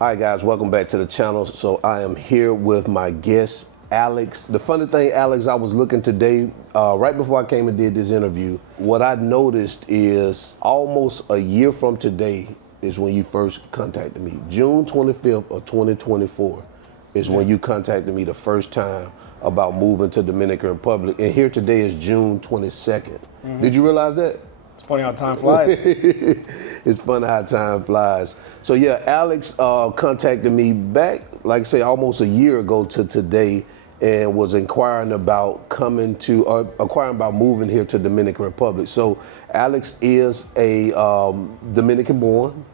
All right, guys, welcome back to the channel. So I am here with my guest, Alex. The funny thing, Alex, I was looking today, right before I came and did this interview, what I noticed is almost a year from today is when you first contacted me. June 25th of 2024 is when you contacted me the first time about moving to Dominican Republic. And here today is June 22nd. Did you realize that? It's funny how time flies. It's funny how time flies. So yeah, Alex contacted me back, like I say, almost a year ago to today, and was inquiring about moving here to Dominican Republic. So Alex is a Dominican born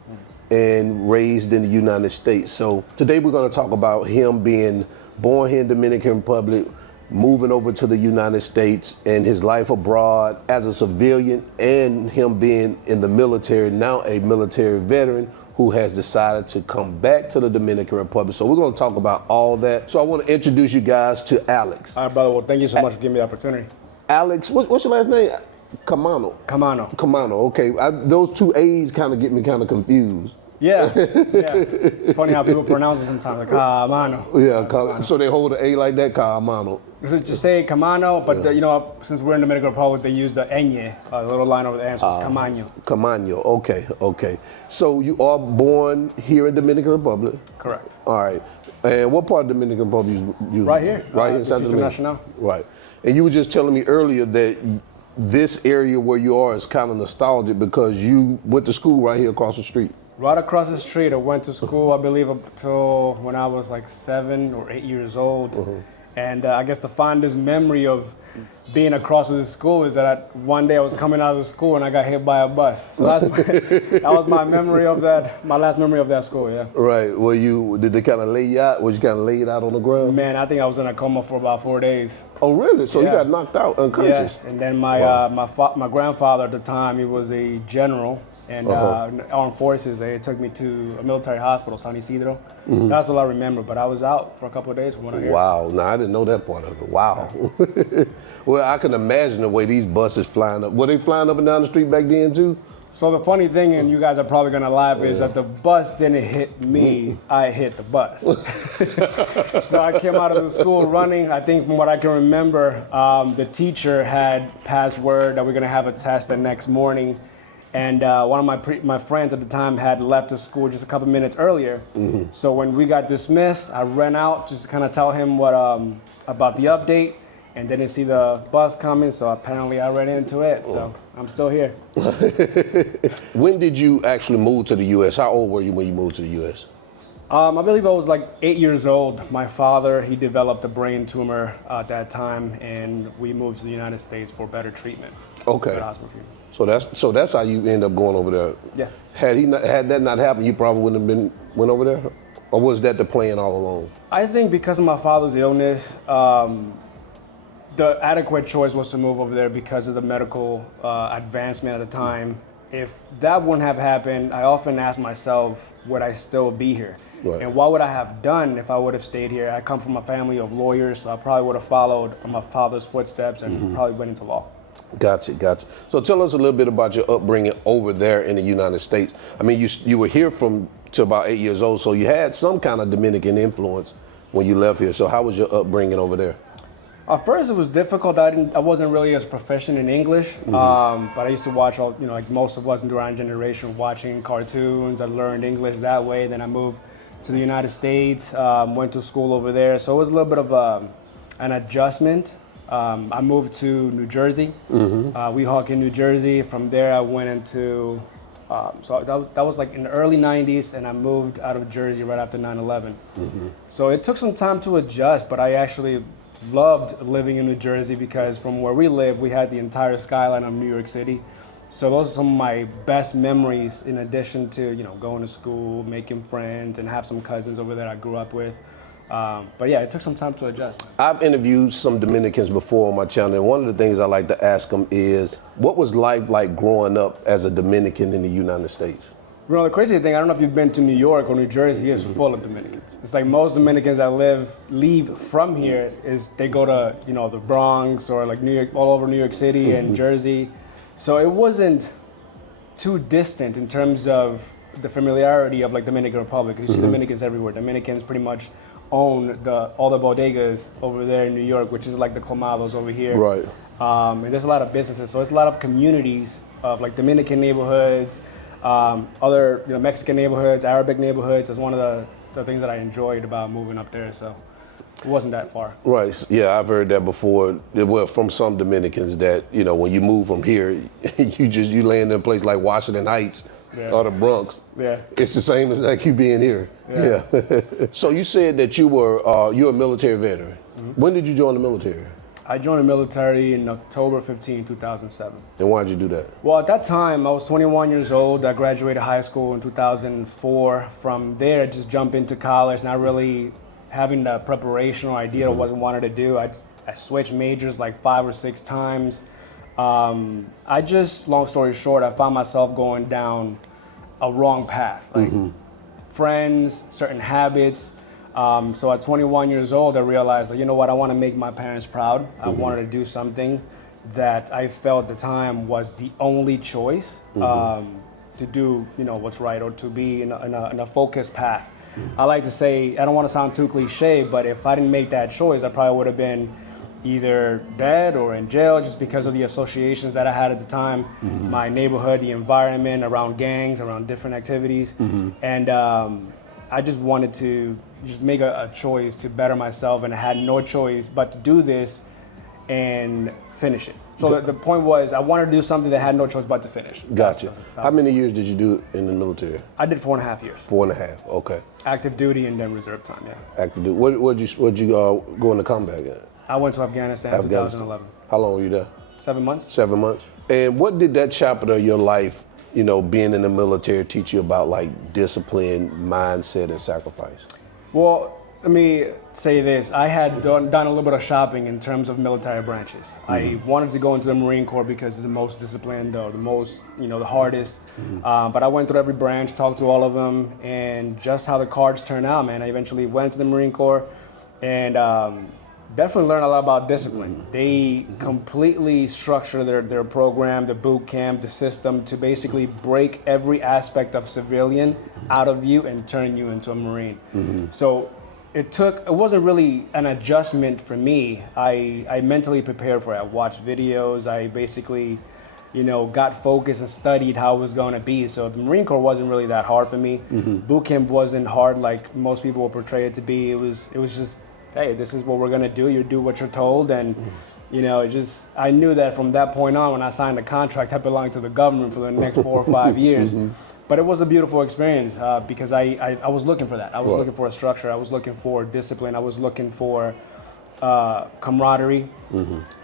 and raised in the United States. So today we're going to talk about him being born here in Dominican Republic, moving over to the United States, and his life abroad as a civilian, and him being in the military, now a military veteran who has decided to come back to the Dominican Republic. So we're going to talk about all that. So I want to introduce you guys to Alex. All right, brother. Well, thank you so much for giving me the opportunity. Alex, what's your last name? Camano. Okay, those two A's kind of get me kind of confused. Yeah. It's funny how people pronounce it sometimes, like Camano. Yeah, so they hold an A like that, Camano. So just say Camano, but since we're in the Dominican Republic, they use the ñ, a little line over the end, so it's Camaño. Camaño, okay. So you are born here in Dominican Republic? Correct. All right. And what part of Dominican Republic you Right here. Right here in South Dominican? National. Right. And you were just telling me earlier that this area where you are is kind of nostalgic because you went to school right here across the street. Right across the street. I went to school, I believe, until when I was like 7 or 8 years old. And I guess the fondest memory of being across the school is that one day I was coming out of the school and I got hit by a bus. So that was my memory of that, my last memory of that school, yeah. Right. Did they kind of lay you out? Was you kind of laid out on the ground? Man, I think I was in a coma for about 4 days. Oh, really? So you got knocked out unconscious? Yeah, and then my grandfather at the time, he was a general. And armed forces, they took me to a military hospital, San Isidro. That's all I remember, but I was out for a couple of days from what I hear. Wow, no, I didn't know that part of it. Wow. Well, I can imagine the way these buses flying up. Were they flying up and down the street back then too? So the funny thing, and you guys are probably gonna laugh, is that the bus didn't hit me, I hit the bus. So I came out of the school running. I think from what I can remember, the teacher had passed word that we're gonna have a test the next morning. And one of my friends at the time had left the school just a couple minutes earlier. So when we got dismissed, I ran out just to kind of tell him what about the update, and didn't see the bus coming, so apparently I ran into it. So I'm still here. When did you actually move to the U.S.? How old were you when you moved to the U.S.? I believe I was like 8 years old. My father, he developed a brain tumor at that time, and we moved to the United States for better treatment. Okay. Better hospital treatment. So that's how you end up going over there. Yeah. Had that not happened, you probably wouldn't have went over there, or was that the plan all along? I think because of my father's illness, the adequate choice was to move over there because of the medical advancement at the time. If that wouldn't have happened, I often ask myself, would I still be here? Right. And what would I have done if I would have stayed here? I come from a family of lawyers, so I probably would have followed my father's footsteps and probably went into law. Gotcha. So tell us a little bit about your upbringing over there in the United States. I mean, you were here to about 8 years old, so you had some kind of Dominican influence when you left here. So how was your upbringing over there? At first, it was difficult. I wasn't really as proficient in English, but I used to watch like most of us in our generation, watching cartoons. I learned English that way. Then I moved to the United States, went to school over there. So it was a little bit of an adjustment. I moved to New Jersey, Weehawken, New Jersey. From there, I went into, so that was like in the early 90s, and I moved out of Jersey right after 9/11. So it took some time to adjust, but I actually loved living in New Jersey because from where we live, we had the entire skyline of New York City. So those are some of my best memories, in addition to going to school, making friends, and have some cousins over there I grew up with. But yeah, it took some time to adjust. I've interviewed some Dominicans before on my channel, and one of the things I like to ask them is, what was life like growing up as a Dominican in the United States? The crazy thing, I don't know if you've been to New York or New Jersey, is full of Dominicans. It's like most Dominicans that leave from here they go to the Bronx or like New York, all over New York City and Jersey. So it wasn't too distant in terms of the familiarity of like Dominican Republic. You see Dominicans everywhere. Dominicans pretty much own all the bodegas over there in New York, which is like the Colmados over here. Right. And there's a lot of businesses, so it's a lot of communities of like Dominican neighborhoods, other Mexican neighborhoods, Arabic neighborhoods. It's one of the things that I enjoyed about moving up there. So it wasn't that far. Right. Yeah, I've heard that before. Well, from some Dominicans that when you move from here, you land in a place like Washington Heights or the Bronx. Yeah. It's the same as like you being here. Yeah. So you said that you're a military veteran. When did you join the military? I joined the military in October 15, 2007. And why did you do that? Well, at that time, I was 21 years old. I graduated high school in 2004. From there, I just jumped into college, not really having the preparation or idea of what I wanted to do. I switched majors like 5 or 6 times. Long story short, I found myself going down a wrong path. Like friends, certain habits. So at 21 years old, I realized that, you know what, I want to make my parents proud. I wanted to do something that I felt at the time was the only choice to do, what's right, or to be in a focused path. I like to say, I don't want to sound too cliche, but if I didn't make that choice, I probably would have been either dead or in jail just because of the associations that I had at the time, my neighborhood, the environment around gangs, around different activities. And I just wanted to just make a choice to better myself, and I had no choice but to do this and finish it. So the point was, I wanted to do something that had no choice but to finish. Gotcha. How many years did you do in the military? I did 4.5 years. 4.5. Okay. Active duty and then reserve time. Yeah. Active duty. What'd you go into combat at? I went to Afghanistan in 2011. How long were you there? 7 months. 7 months. And what did that chapter of your life, being in the military, teach you about like discipline, mindset, and sacrifice? Well, let me say this. I had done a little bit of shopping in terms of military branches. I wanted to go into the Marine Corps because it's the most disciplined, or the most, the hardest. But I went through every branch, talked to all of them, and just how the cards turned out, man. I eventually went to the Marine Corps, and definitely learned a lot about discipline. They completely structure their program, the boot camp, the system to basically break every aspect of civilian out of you and turn you into a Marine. So it wasn't really an adjustment for me. I mentally prepared for it. I watched videos. I basically, got focused and studied how it was going to be. So the Marine Corps wasn't really that hard for me. Boot camp wasn't hard like most people will portray it to be. It was just, hey, this is what we're gonna do. You do what you're told, and I knew that from that point on, when I signed the contract, I belonged to the government for the next 4 or 5 years. But it was a beautiful experience because I was looking for that. I was looking for a structure. I was looking for discipline. I was looking for camaraderie.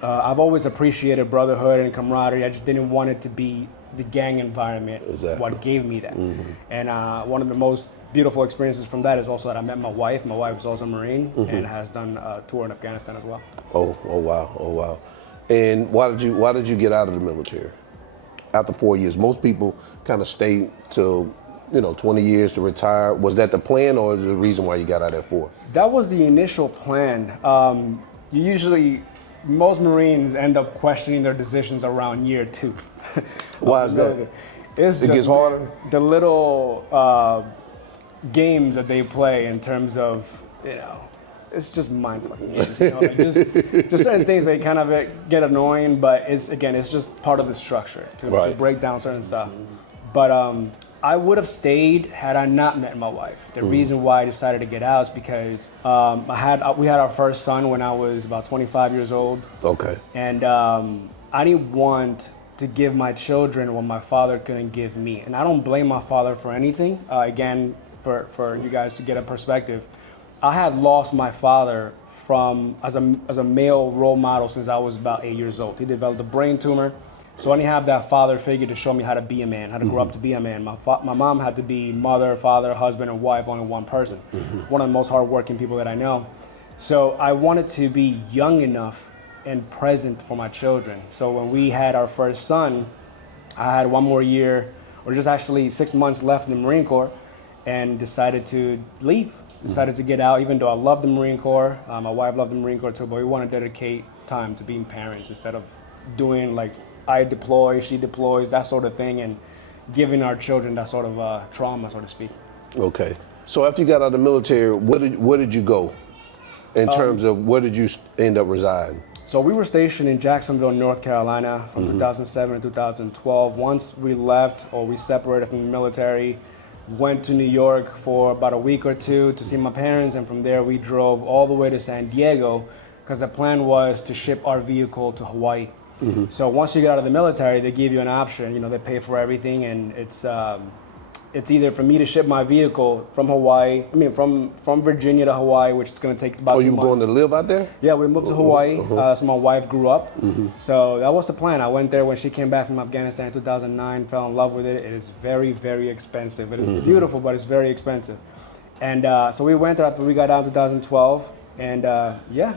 I've always appreciated brotherhood and camaraderie. I just didn't want it to be the gang environment. What gave me that. And one of the most beautiful experiences from that is also that I met my wife. My wife is also a Marine and has done a tour in Afghanistan as well. Oh wow. And why did you get out of the military after 4 years? Most people kind of stay till 20 years to retire. Was that the plan, or the reason why you got out at 4? That was the initial plan. Most Marines end up questioning their decisions around year 2. Why is that? It gets harder. The little games that they play in terms of, it's just mind-fucking games. Just certain things that kind of get annoying, but it's just part of the structure to break down certain stuff. But I would have stayed had I not met my wife. The reason why I decided to get out is because we had our first son when I was about 25 years old. Okay. And I didn't want to give my children what my father couldn't give me. And I don't blame my father for anything. Again, for you guys to get a perspective, I had lost my father as a male role model since I was about 8 years old. He developed a brain tumor. So I didn't have that father figure to show me how to be a man, how to grow up to be a man. My mom had to be mother, father, husband, and wife, only one person. One of the most hardworking people that I know. So I wanted to be young enough and present for my children. So when we had our first son, I had 1 more year, or just actually 6 months left in the Marine Corps, and decided to leave. Decided to get out, even though I loved the Marine Corps. My wife loved the Marine Corps too, but we want to dedicate time to being parents instead of doing like I deploy, she deploys, that sort of thing, and giving our children that sort of trauma, so to speak. Okay. So after you got out of the military, where did you go in terms of where did you end up residing? So we were stationed in Jacksonville, North Carolina from 2007 to 2012. Once we left or we separated from the military, went to New York for about a week or two to see my parents, and from there we drove all the way to San Diego because the plan was to ship our vehicle to Hawaii. So once you get out of the military, they give you an option. You know, they pay for everything, and it's either for me to ship my vehicle from Hawaii, from Virginia to Hawaii, which is going to take about 2 months. Oh, you were going to live out there? Yeah, we moved to Hawaii, so my wife grew up. So that was the plan. I went there when she came back from Afghanistan in 2009, fell in love with it. It is very, very expensive. It is beautiful, but it's very expensive. And so we went there after we got out in 2012. And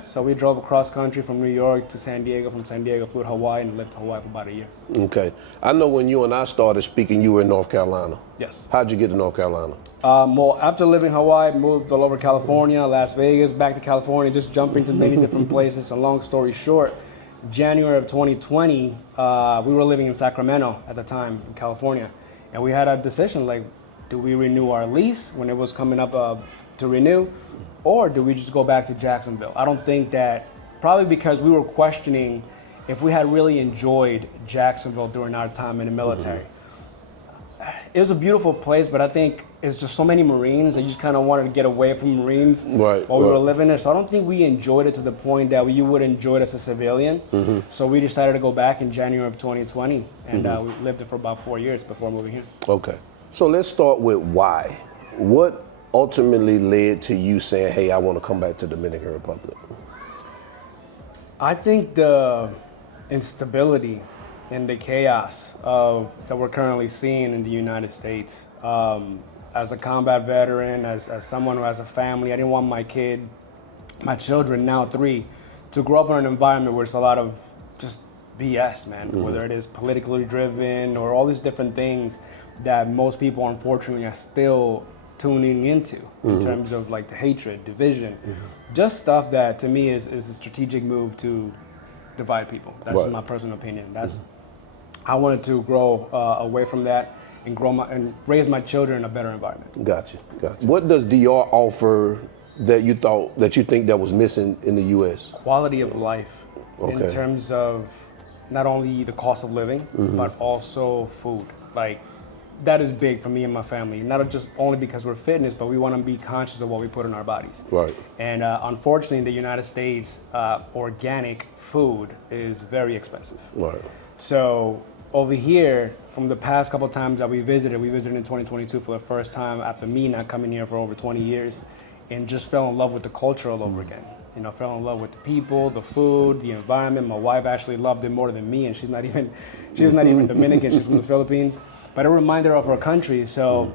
so we drove across country from New York to San Diego, from San Diego flew to Hawaii, and lived in Hawaii for about a year. Okay. I know when you and I started speaking, you were in North Carolina. Yes. How'd you get to North Carolina? Well, after living in Hawaii, moved all over California, Las Vegas, back to California, just jumping to many different places. A long story short, January of 2020, we were living in Sacramento at the time in California. And we had a decision, like, do we renew our lease when it was coming up to renew? Or do we just go back to Jacksonville? I don't think that, probably because we were questioning if we had really enjoyed Jacksonville during our time in the military. It was a beautiful place, but I think it's just so many Marines that you just kind of wanted to get away from Marines while we were living there. So I don't think we enjoyed it to the point that you would enjoy it as a civilian. So we decided to go back in January of 2020, and we lived there for about 4 years before moving here. Okay. So let's start with why. What ultimately led to you saying, hey, I want to come back to Dominican Republic? I think the instability and the chaos that we're currently seeing in the United States. As a combat veteran, as someone who has a family, I didn't want my children, now 3, to grow up in an environment where there's a lot of just BS, man, whether it is politically driven or all these different things that most people unfortunately are still tuning into in terms of like the hatred, division, just stuff that to me is a strategic move to divide people. That's my personal opinion. That's I wanted to grow away from that and raise my children in a better environment. Gotcha. What does DR offer that you think that was missing in the U.S.? Quality of life, in terms of not only the cost of living, but also food. Like, that is big for me and my family, not just only because we're fitness, but we want to be conscious of what we put in our bodies. Right. And unfortunately, in the United States, organic food is very expensive. Right. So over here, from the past couple of times that we visited in 2022 for the first time after me not coming here for over 20 years, and just fell in love with the culture all over again. You know, fell in love with the people, the food, the environment. My wife actually loved it more than me, and she's not even Dominican. She's from the Philippines. But it reminded her of her country, so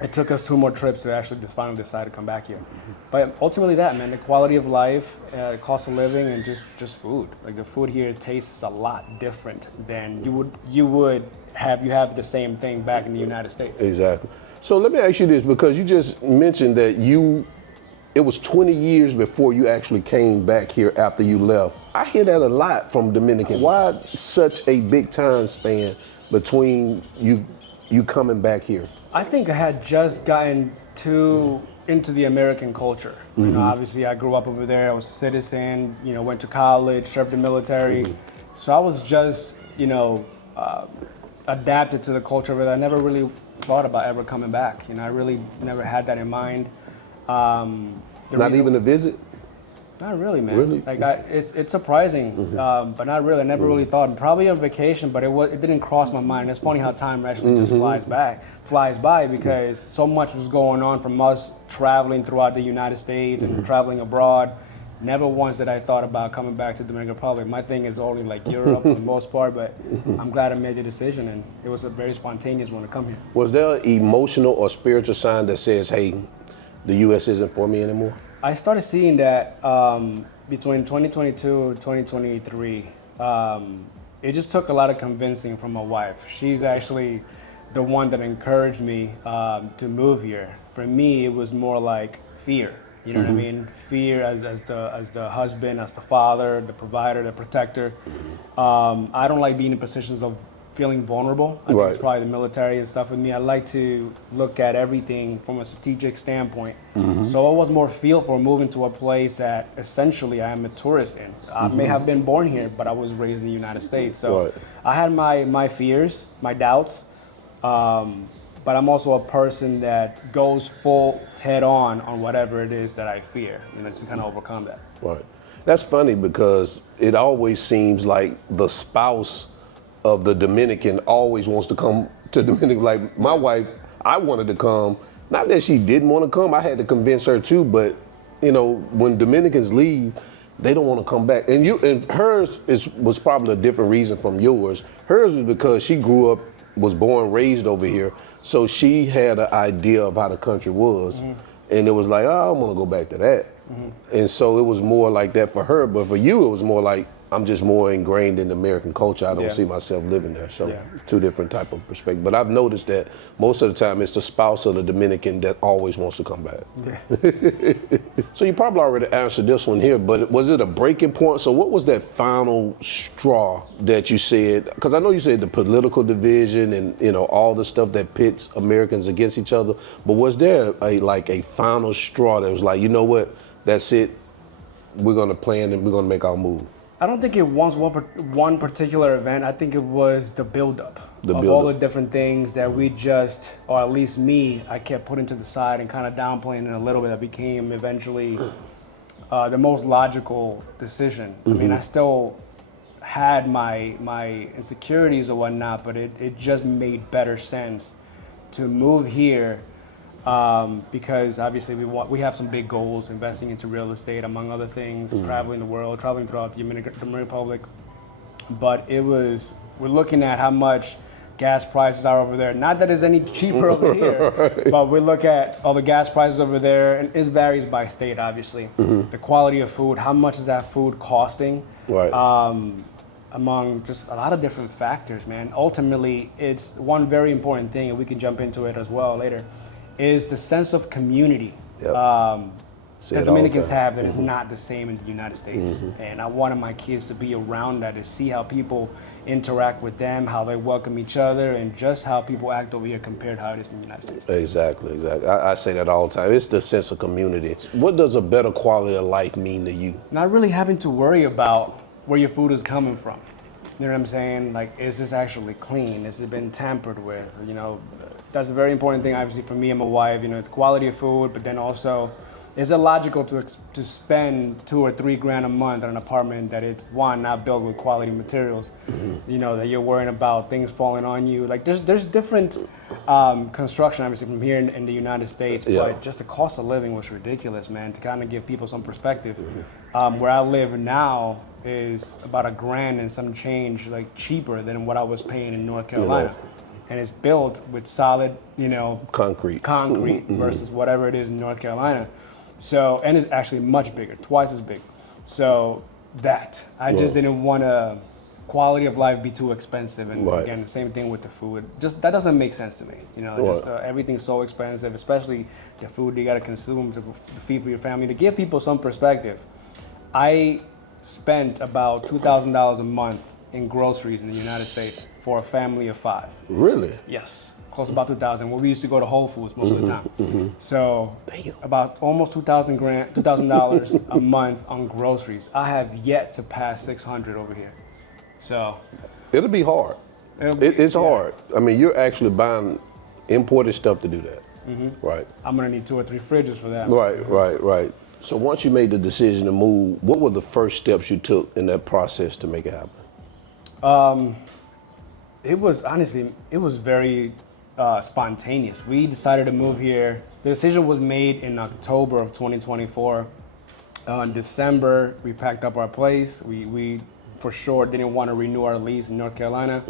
it took us 2 more trips to actually finally decide to come back here. But ultimately that, man, the quality of life, cost of living, and just food. Like, the food here tastes a lot different than you would have the same thing back in the United States. Exactly. So let me ask you this, because you just mentioned that it was 20 years before you actually came back here after you left. I hear that a lot from Dominicans. Why such a big time span between you coming back here? I think I had just gotten into the American culture. You know, obviously I grew up over there. I was a citizen. You know, went to college, served the military. So I was just, adapted to the culture, but I never really thought about ever coming back. You know, I really never had that in mind. Not even a visit? Not really, man. Really? Like, it's surprising, but not really. I never really thought. Probably on vacation, but it didn't cross my mind. It's funny how time actually just flies by, because so much was going on from us traveling throughout the United States and traveling abroad. Never once did I thought about coming back to the Dominican Republic. My thing is only like Europe for the most part, but I'm glad I made the decision, and it was a very spontaneous one to come here. Was there an emotional or spiritual sign that says, hey, the U.S. isn't for me anymore? I started seeing that between 2022 and 2023. It just took a lot of convincing from my wife. She's actually the one that encouraged me to move here. For me, it was more like fear. You know what I mean? Fear as the husband, as the father, the provider, the protector. I don't like being in positions of feeling vulnerable. I think Right. it's probably the military and stuff with me. I like to look at everything from a strategic standpoint. So I was more feel for moving to a place that essentially I am a tourist in. I may have been born here, but I was raised in the United States. So Right. I had my fears, my doubts, but I'm also a person that goes full head on whatever it is that I fear, to kind of overcome that. Right. That's funny because it always seems like the spouse of the Dominican always wants to come to Dominican. Like my wife, I wanted to come. Not that she didn't want to come. I had to convince her too. But when Dominicans leave, they don't want to come back. And hers was probably a different reason from yours. Hers was because she grew up, was born, raised over here. So she had an idea of how the country was. And it was like, oh, I want to go back to that. And so it was more like that for her. But for you, it was more like, I'm just more ingrained in American culture. I don't see myself living there. So two different type of perspectives. But I've noticed that most of the time it's the spouse of the Dominican that always wants to come back. Yeah. So you probably already answered this one here, but was it a breaking point? So what was that final straw that you said? Because I know you said the political division and all the stuff that pits Americans against each other. But was there a final straw that was like, you know what, that's it. We're gonna plan and we're gonna make our move. I don't think it was one particular event. I think it was the buildup of all the different things that we just, or at least me, I kept putting to the side and kind of downplaying it a little bit. That became eventually the most logical decision. I mean, I still had my insecurities or whatnot, but it just made better sense to move here. Because obviously we have some big goals, investing into real estate, among other things, traveling the world, traveling throughout the Dominican Republic. But we're looking at how much gas prices are over there. Not that it's any cheaper over here, but we look at all the gas prices over there, and it varies by state, obviously. The quality of food, how much is that food costing? Right. Among just a lot of different factors, man. Ultimately, it's one very important thing, and we can jump into it as well later, is the sense of community that Dominicans have that is not the same in the United States. And I wanted my kids to be around that, to see how people interact with them, how they welcome each other, and just how people act over here compared to how it is in the United States. Exactly. I say that all the time. It's the sense of community. What does a better quality of life mean to you? Not really having to worry about where your food is coming from. You know what I'm saying? Like, is this actually clean? Has it been tampered with? That's a very important thing, obviously, for me and my wife. The quality of food, but then also, is it logical to spend $2 or $3 grand a month on an apartment that it's not built with quality materials? That you're worrying about things falling on you. Like, there's different construction, obviously, from here in the United States, but just the cost of living was ridiculous, man. To kind of give people some perspective, where I live now is about $1 grand and some change, like cheaper than what I was paying in North Carolina. And it's built with solid, concrete versus whatever it is in North Carolina. So, and it's actually much bigger, twice as big. So I just didn't want quality of life be too expensive. And again, the same thing with the food. Just that doesn't make sense to me. Everything's so expensive, especially the food you got to consume to feed for your family. To give people some perspective, I spent about $2,000 a month in groceries in the United States for a family of 5. Really? Yes, close to about 2,000. Well, we used to go to Whole Foods most of the time. So about almost $2,000 a month on groceries. I have yet to pass 600 over here. So it'll be hard. It's hard. I mean, you're actually buying imported stuff to do that. Right. I'm gonna need 2 or 3 fridges for that. Right. So once you made the decision to move, what were the first steps you took in that process to make it happen? It was very spontaneous. We decided to move here. The decision was made in October of 2024. In December, we packed up our place. We for sure didn't want to renew our lease in North Carolina.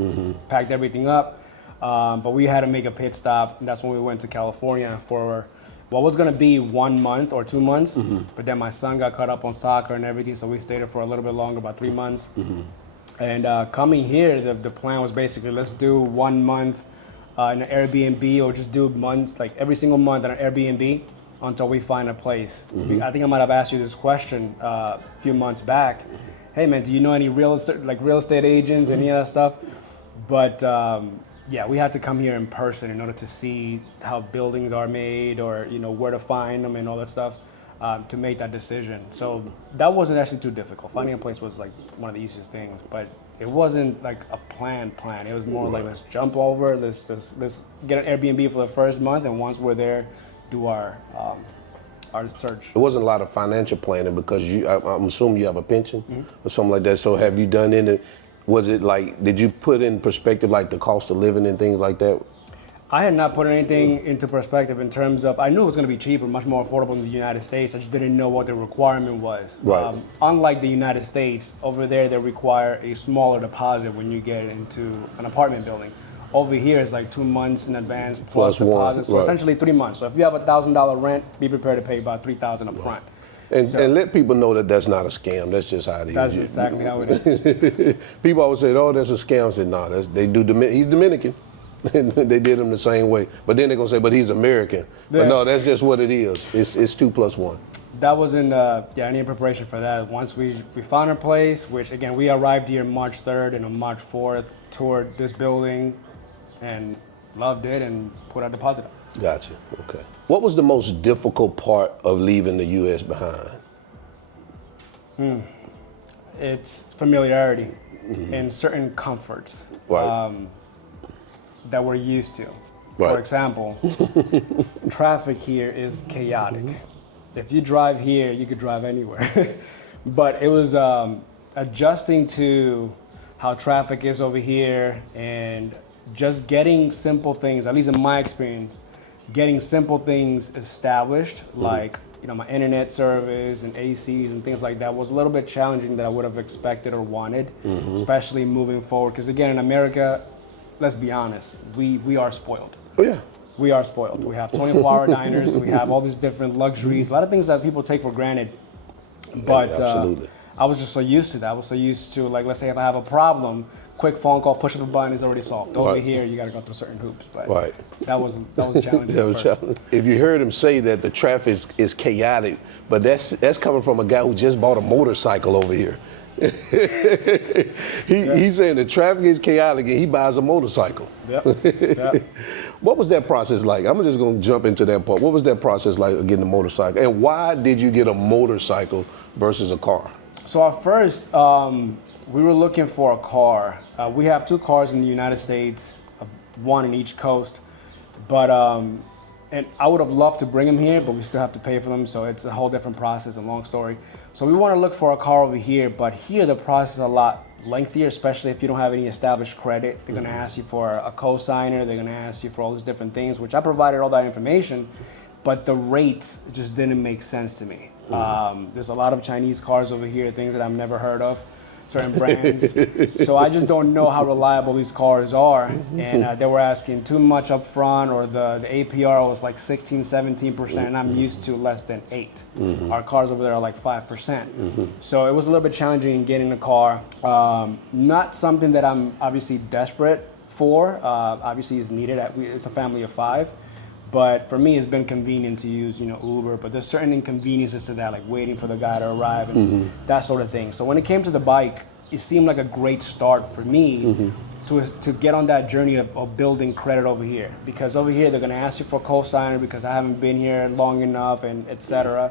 Packed everything up, but we had to make a pit stop. And that's when we went to California for what was going to be 1 month or 2 months. But then my son got caught up on soccer and everything, so we stayed there for a little bit longer, about 3 months. And coming here, the plan was basically, let's do 1 month in an Airbnb, or just do months, like every single month on an Airbnb until we find a place. I think I might have asked you this question a few months back. Hey man, do you know any real estate agents, any of that stuff? But yeah, we had to come here in person in order to see how buildings are made, or where to find them and all that stuff, to make that decision. So that wasn't actually too difficult. Finding a place was like one of the easiest things, but it wasn't like a plan. It was more like, let's jump over, let's get an Airbnb for the first month, and once we're there, do our search. It wasn't a lot of financial planning because I'm assuming you have a pension or something like that. So have you done any? Was it like, did you put in perspective like the cost of living and things like that? I had not put anything into perspective in terms of, I knew it was going to be cheaper, much more affordable in the United States. I just didn't know what the requirement was. Right. Unlike the United States, over there they require a smaller deposit when you get into an apartment building. Over here it's like 2 months in advance plus deposit, one, so right. Essentially 3 months. So if you have $1,000 rent, be prepared to pay about $3,000 up front. And let people know that that's not a scam. That's just how it is. That's exactly how it is. People always say, "Oh, that's a scam." I said, "No, they do. He's Dominican." They did him the same way. But then they're gonna say, "But he's American." Yeah. But no, that's just what it is. It's 2 + 1. That wasn't any preparation for that. Once we found our place, which again we arrived here March 3rd, and on March 4th toured this building, and loved it, and put our deposit up. Gotcha. Okay. What was the most difficult part of leaving the U.S. behind? It's familiarity and certain comforts that we're used to. Right. For example, traffic here is chaotic. If you drive here, you could drive anywhere. But it was adjusting to how traffic is over here, and just getting simple things, at least in my experience, getting simple things established, like my internet service and ACs and things like that, was a little bit challenging than I would have expected or wanted, especially moving forward. Because again, in America, let's be honest, we are spoiled. Oh yeah. We are spoiled. We have 24-hour diners. We have all these different luxuries, a lot of things that people take for granted. But Absolutely. I was just so used to that. I was so used to, like, let's say if I have a problem, quick phone call, push of a button is already solved. Over here, you got to go through certain hoops. But that was challenging. That was challenging. If you heard him say that the traffic is chaotic, but that's coming from a guy who just bought a motorcycle over here. He's saying the traffic is chaotic and he buys a motorcycle. Yep. What was that process like? I'm just going to jump into that part. What was that process like of getting a motorcycle? And why did you get a motorcycle versus a car? So at first, we were looking for a car. We have 2 cars in the United States, 1 in each coast. But and I would have loved to bring them here, but we still have to pay for them, so it's a whole different process, a long story. So we want to look for a car over here, but here the process is a lot lengthier, especially if you don't have any established credit. They're going to ask you for a cosigner, they're going to ask you for all these different things, which I provided all that information, but the rates just didn't make sense to me. There's a lot of Chinese cars over here, things that I've never heard of, certain brands. So I just don't know how reliable these cars are. And they were asking too much up front, or the APR was like 16, 17%, and I'm used to less than 8. Our cars over there are like 5%. So it was a little bit challenging in getting a car. Not something that I'm obviously desperate for. Obviously it's needed. It's a family of 5. But for me, it's been convenient to use, Uber. But there's certain inconveniences to that, like waiting for the guy to arrive and that sort of thing. So when it came to the bike, it seemed like a great start for me to get on that journey of building credit over here. Because over here, they're going to ask you for a cosigner because I haven't been here long enough, and etc.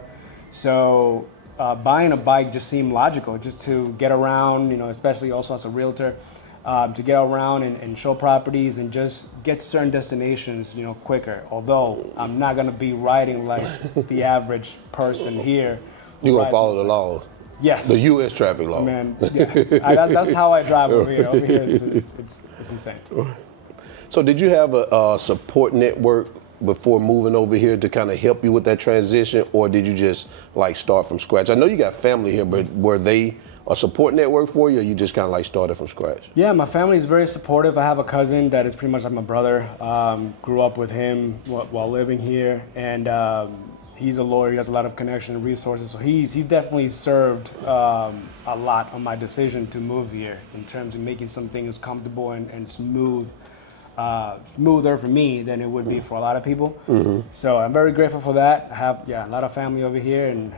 So buying a bike just seemed logical, just to get around, especially also as a realtor. To get around and show properties and just get to certain destinations, quicker. Although I'm not gonna be riding like the average person here. You're gonna follow the laws. Yes. The U.S. traffic law. Man, yeah. That's how I drive over here. Over here, it's insane. So did you have a support network before moving over here to kind of help you with that transition, or did you just like start from scratch? I know you got family here, but were they a support network for you, or you just kind of like started from scratch? Yeah, my family is very supportive. I have a cousin that is pretty much like my brother. Grew up with him while living here, and he's a lawyer. He has a lot of connection and resources, so he's definitely served a lot on my decision to move here in terms of making some things comfortable and smoother for me than it would be for a lot of people. So I'm very grateful for that. I have a lot of family over here, and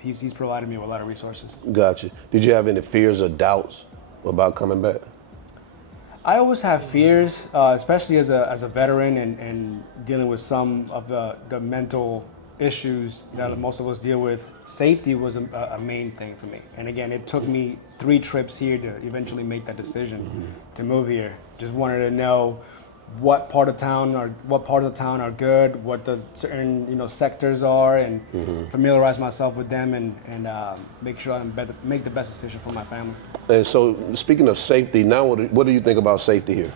he's provided me with a lot of resources. Gotcha. Did you have any fears or doubts about coming back? I always have fears, especially as a veteran and dealing with some of the mental issues that most of us deal with. Safety was a main thing for me. And again, it took me 3 trips here to eventually make that decision to move here. Just wanted to know what part of town are good, what the certain sectors are, and familiarize myself with them and make sure I make the best decision for my family. And so, speaking of safety, now what do you think about safety here?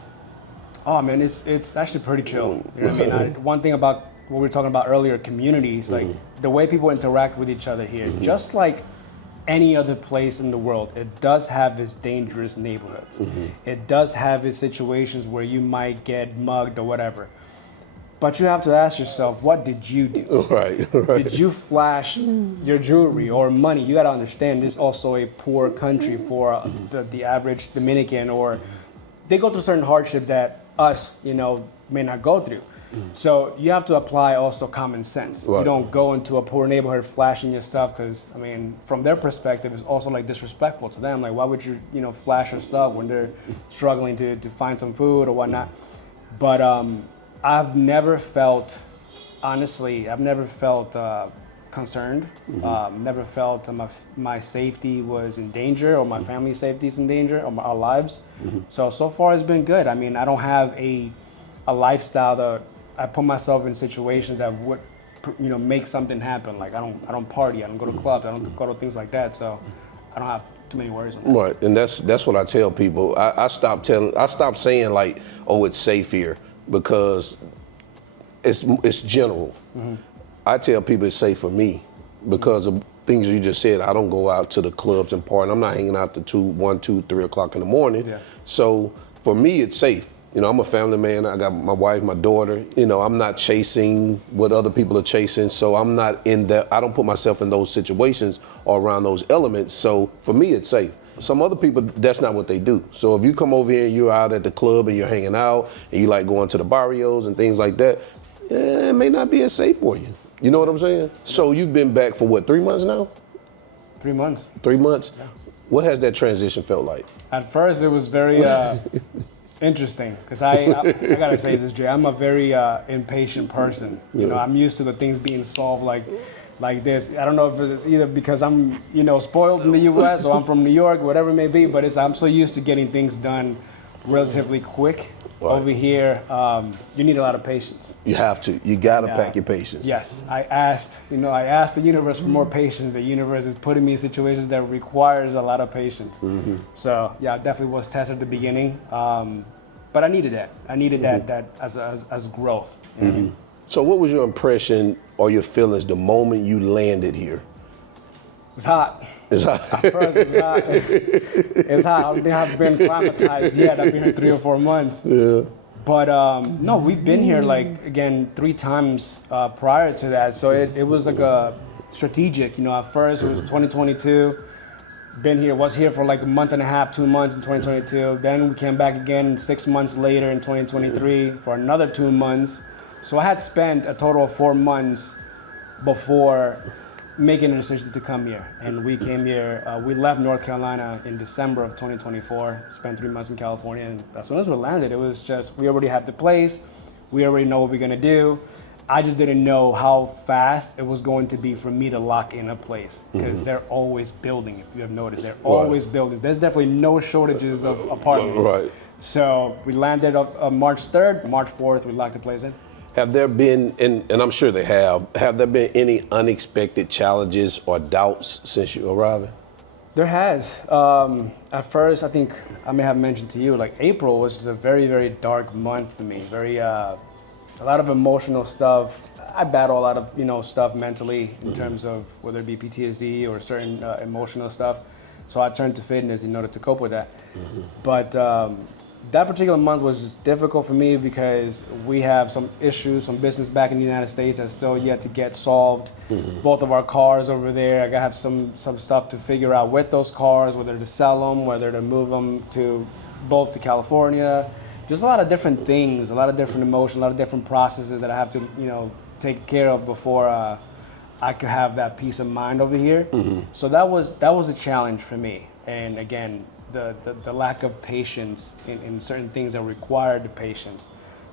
Oh man, it's actually pretty chill. You know what I mean? One thing about what we were talking about earlier, communities, like the way people interact with each other here, just like any other place in the world, it does have its dangerous neighborhoods. It does have its situations where you might get mugged or whatever. But you have to ask yourself, what did you do? Right. Did you flash your jewelry or money? You got to understand, this is also a poor country for the average Dominican, or they go through certain hardships that us, may not go through. So you have to apply also common sense. Right. You don't go into a poor neighborhood flashing your stuff, because from their perspective, it's also like disrespectful to them. Like, why would you flash your stuff when they're struggling to find some food or whatnot? But I've never felt, honestly, concerned. Never felt my safety was in danger, or my family's safety is in danger, or our lives. So far it's been good. I don't have a lifestyle that I put myself in situations that would, make something happen. Like I don't party, I don't go to clubs, I don't go to things like that. So I don't have too many worries on that. Right, and that's what I tell people. I stopped saying like, oh, it's safe here, because it's general. I tell people it's safe for me because of things you just said. I don't go out to the clubs and party. I'm not hanging out to 1, 2, 3 o'clock in the morning. Yeah. So for me, it's safe. I'm a family man. I got my wife, my daughter. I'm not chasing what other people are chasing. So I'm not in that. I don't put myself in those situations or around those elements. So for me, it's safe. Some other people, that's not what they do. So if you come over here and you're out at the club and you're hanging out and you like going to the barrios and things like that, it may not be as safe for you. You know what I'm saying? So you've been back for what, 3 months now? 3 months. 3 months? Yeah. What has that transition felt like? At first, it was very interesting, because I gotta say this, Jay. I'm a very impatient person. I'm used to the things being solved like this. I don't know if it's either because I'm spoiled in the U.S. or I'm from New York, whatever it may be. But I'm so used to getting things done relatively quick. Right. Over here, you need a lot of patience. You have to. You gotta pack your patience. Yes, I asked the universe for more patience. The universe is putting me in situations that requires a lot of patience. So yeah, I definitely was tested at the beginning, but I needed that. I needed that as growth. So what was your impression or your feelings the moment you landed here? It's hot. It's hot. At first, it's hot. It's hot. I don't think I've been acclimatized yet. I've been here 3 or 4 months. Yeah. But no, we've been here 3 times prior to that. So it was like a strategic. At first it was 2022. Was here for a month and a half, 2 months in 2022. Then we came back again 6 months later in 2023 for another 2 months. So I had spent a total of 4 months before making a decision to come here. And we came here, we left North Carolina in December of 2024, spent 3 months in California, and as soon as we landed, it was just, we already have the place, we already know what we're gonna do. I just didn't know how fast it was going to be for me to lock in a place, because they're always building, if you have noticed, they're always building. There's definitely no shortages of apartments. Right. So we landed on March 3rd, March 4th, we locked the place in. Have there been, and I'm sure they have there been any unexpected challenges or doubts since you arrived? There has. At first, I think I may have mentioned to you, April was just a very, very dark month for me. Very, a lot of emotional stuff. I battle a lot of, stuff mentally in terms of whether it be PTSD or certain emotional stuff. So I turned to fitness in order to cope with that. But that particular month was just difficult for me because we have some issues, some business back in the United States that's still yet to get solved. Both of our cars over there, I gotta have some stuff to figure out with those cars, whether to sell them, whether to move them to California. Just a lot of different things, a lot of different emotions, a lot of different processes that I have to, take care of before I could have that peace of mind over here. So that was a challenge for me. And again, the lack of patience in certain things that require the patience.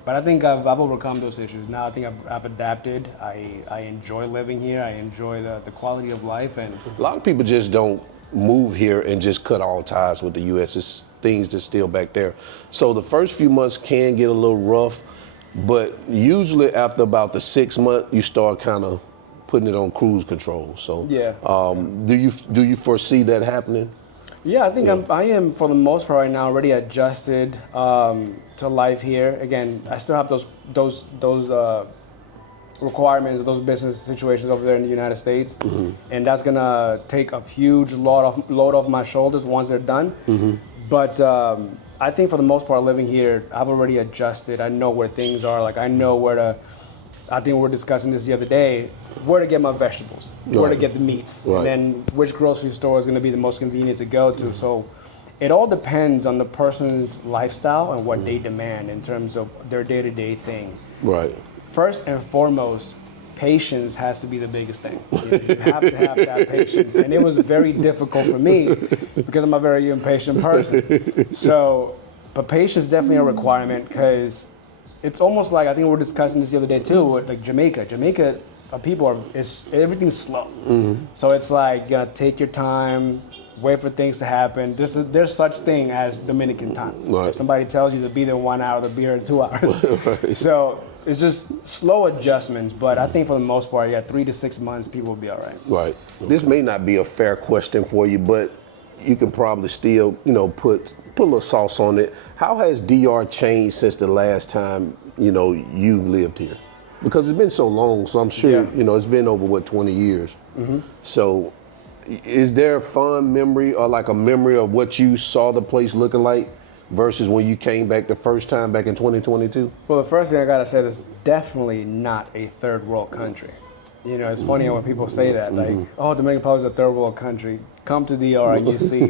But I think I've overcome those issues. Now I think I've adapted. I enjoy living here. I enjoy the quality of life. And a lot of people just don't move here and just cut all ties with the U.S. It's things that's still back there. So the first few months can get a little rough, but usually after about the 6th month, you start kind of putting it on cruise control. So yeah. Do you foresee that happening? Yeah, I think I am for the most part right now already adjusted to life here. Again, I still have those requirements, those business situations over there in the United States, and that's gonna take a huge load off my shoulders once they're done. But I think for the most part, living here, I've already adjusted. I know where things are. Like I know where to. I think we were discussing this the other day, where to get my vegetables, where to get the meats, and then which grocery store is going to be the most convenient to go to. So it all depends on the person's lifestyle and what they demand in terms of their day-to-day thing. Right. First and foremost, patience has to be the biggest thing. You have to have that patience. And it was very difficult for me because I'm a very impatient person. So, but patience is definitely a requirement because it's almost like, I think we were discussing this the other day too, like Jamaica. People everything's slow. So it's like you gotta take your time, wait for things to happen. There's such thing as Dominican time. Right. If somebody tells you to be there 1 hour, they'll be here in 2 hours. Right. So it's just slow adjustments, but I think for the most part, 3 to 6 months, people will be all right. Right. This may not be a fair question for you, but you can probably still, put a little sauce on it. How has DR changed since the last time, you've lived here? Because it's been so long, so I'm sure, it's been over, 20 years. So is there a fond memory or like a memory of what you saw the place looking like versus when you came back the first time back in 2022? Well, the first thing I gotta say is definitely not a third world country. It's funny when people say that, like, oh, Dominican Republic is a third world country. Come to DR and you see.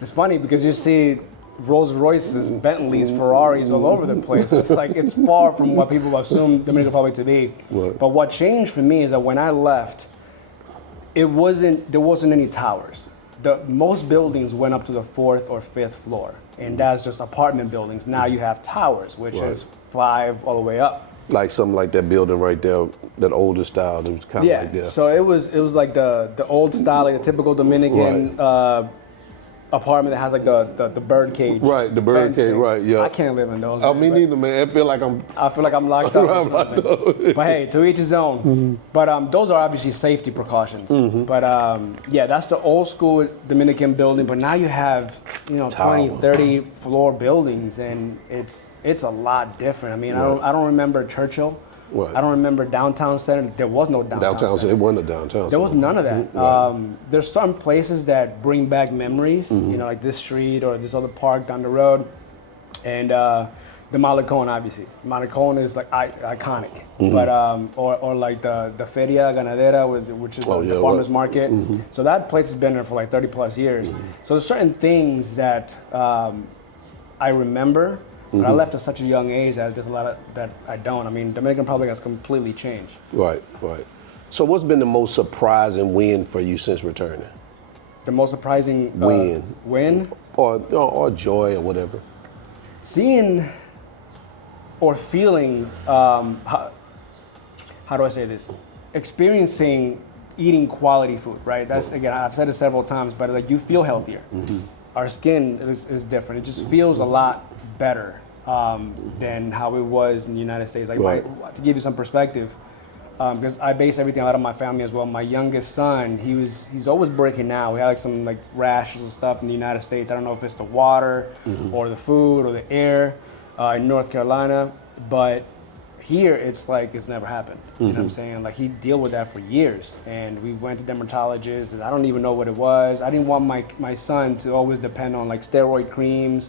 It's funny because you see Rolls Royces, Bentleys, Ferraris all over the place. It's like it's far from what people assume Dominican Republic to be. Right. But what changed for me is that when I left, there wasn't any towers. Most buildings went up to the 4th or 5th floor, and that's just apartment buildings. Now you have towers, which is 5 all the way up. Like something like that building right there, that older style, that was kind of like that. So it was like the old style, like the typical Dominican apartment that has like the bird cage. Right, the bird cage, thing. right, yeah. I can't live in those. Me neither, man. I feel like I'm locked up or something. But hey, to each his own. But those are obviously safety precautions. But that's the old school Dominican building. But now you have 20, 30 floor buildings, and it's a lot different. I mean, I don't remember Churchill. Right. I don't remember downtown center. There was no downtown center. It wasn't a downtown. There was none of that. Right. There's some places that bring back memories, like this street or this other park down the road, and the Malecón, obviously. Malecón is like iconic, but or like the Feria Ganadera, which is the farmers market. So that place has been there for like 30 plus years. So there's certain things that I remember. But I left at such a young age that there's a lot of that I don't. I mean, Dominican Republic has completely changed. Right. So what's been the most surprising win for you since returning? The most surprising win? Or joy or whatever. Seeing or feeling, how do I say this? Experiencing eating quality food, right? That's, again, I've said it several times, but like you feel healthier. Our skin is different. It just feels a lot better than how it was in the United States. Like to give you some perspective, because I base everything out of my family as well. My youngest son, he's always breaking out. We had like some like rashes and stuff in the United States. I don't know if it's the water or the food or the air in North Carolina, but here it's like it's never happened. You know what I'm saying? Like he dealt with that for years, and we went to dermatologists, and I don't even know what it was. I didn't want my son to always depend on like steroid creams.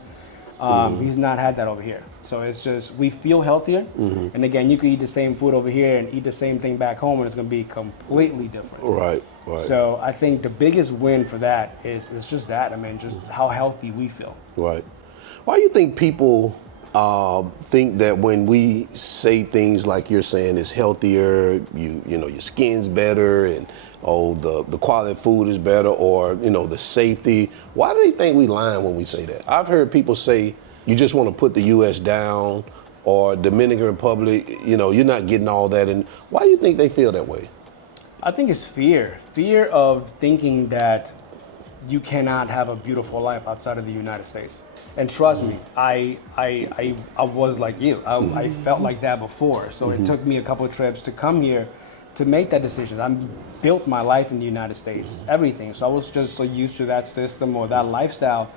He's not had that over here. So it's just, we feel healthier. And again, you can eat the same food over here and eat the same thing back home, and it's gonna be completely different. Right. So I think the biggest win for that is just that. I mean, just how healthy we feel. Right. Why do you think people think that when we say things like you're saying it's healthier, you know your skin's better, and the quality of food is better, or the safety. Why do they think we lying when we say that? I've heard people say you just want to put the U.S. down, or Dominican Republic. You're not getting all that. And why do you think they feel that way? I think it's fear of thinking that you cannot have a beautiful life outside of the United States. And trust me, I was like you. I felt like that before. So it took me a couple of trips to come here to make that decision. I built my life in the United States, everything. So I was just so used to that system or that lifestyle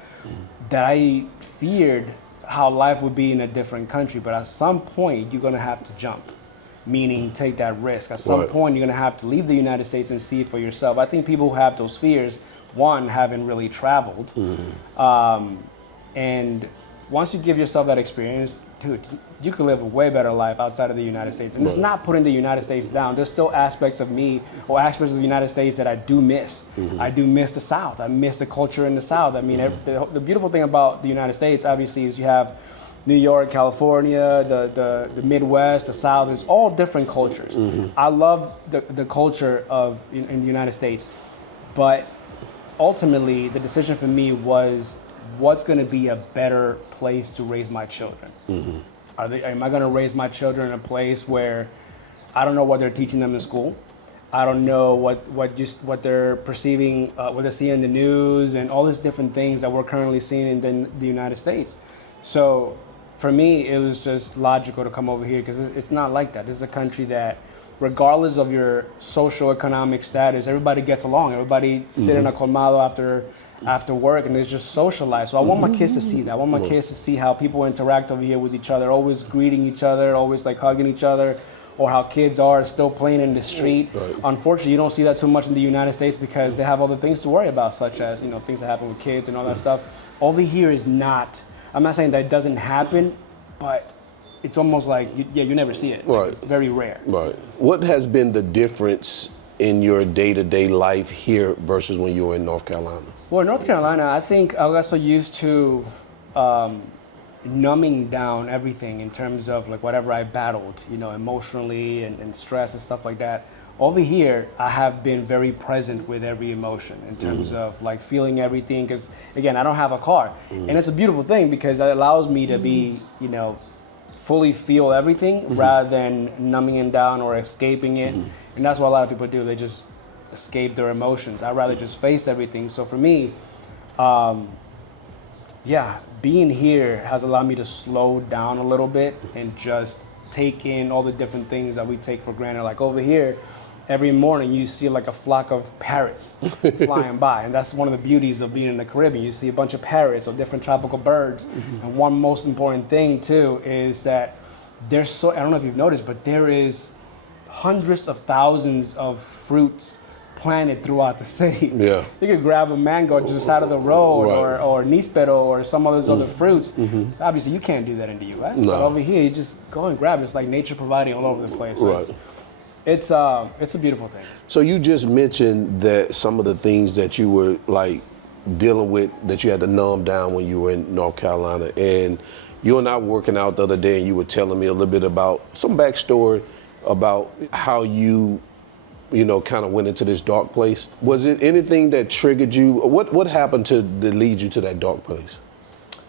that I feared how life would be in a different country. But at some point, you're gonna have to jump, meaning take that risk. At some point, you're gonna have to leave the United States and see it for yourself. I think people who have those fears, one, haven't really traveled. And once you give yourself that experience, dude, you can live a way better life outside of the United States. And it's not putting the United States down. There's still aspects of me or aspects of the United States that I do miss. I do miss the South. I miss the culture in the South. I mean, the beautiful thing about the United States, obviously, is you have New York, California, the Midwest, the South. It's all different cultures. I love the culture in the United States. But ultimately, the decision for me was, what's going to be a better place to raise my children? Am I going to raise my children in a place where I don't know what they're teaching them in school? I don't know what they're perceiving, what they see in the news, and all these different things that we're currently seeing in the United States. So for me, it was just logical to come over here, because it's not like that. This is a country that, regardless of your social economic status, everybody gets along. Everybody sit in a colmado after work, and it's just socialized. So I want my kids to see that. I want my kids to see how people interact over here with each other, always greeting each other, always like hugging each other, or how kids are still playing in the street. Unfortunately, you don't see that too much in the United States because they have other things to worry about, such as things that happen with kids and all that stuff. Over here is not. I'm not saying that it doesn't happen, but it's almost like you never see it. Like, it's very rare. What has been the difference in your day-to-day life here versus when you were in North Carolina? Well, in North Carolina, I think I got so used to numbing down everything in terms of like whatever I battled, emotionally and stress and stuff like that. Over here, I have been very present with every emotion in terms of like feeling everything, because again, I don't have a car. And it's a beautiful thing because it allows me to be, fully feel everything rather than numbing it down or escaping it. And that's what a lot of people do. They just escape their emotions. I'd rather just face everything. So for me, being here has allowed me to slow down a little bit and just take in all the different things that we take for granted. Like over here, every morning you see like a flock of parrots flying by. And that's one of the beauties of being in the Caribbean. You see a bunch of parrots or different tropical birds. And one most important thing too is that there's I don't know if you've noticed, but there is hundreds of thousands of fruits planted throughout the city. You could grab a mango just the side of the road, or níspero, or some of those other fruits. Obviously, you can't do that in the U.S. But over here, you just go and grab it. It's like nature providing all over the place. So it's a beautiful thing. So you just mentioned that some of the things that you were like dealing with, that you had to numb down when you were in North Carolina, and you and I were working out the other day, and you were telling me a little bit about some backstory about how you kind of went into this dark place. Was it anything that triggered you? What happened to lead you to that dark place?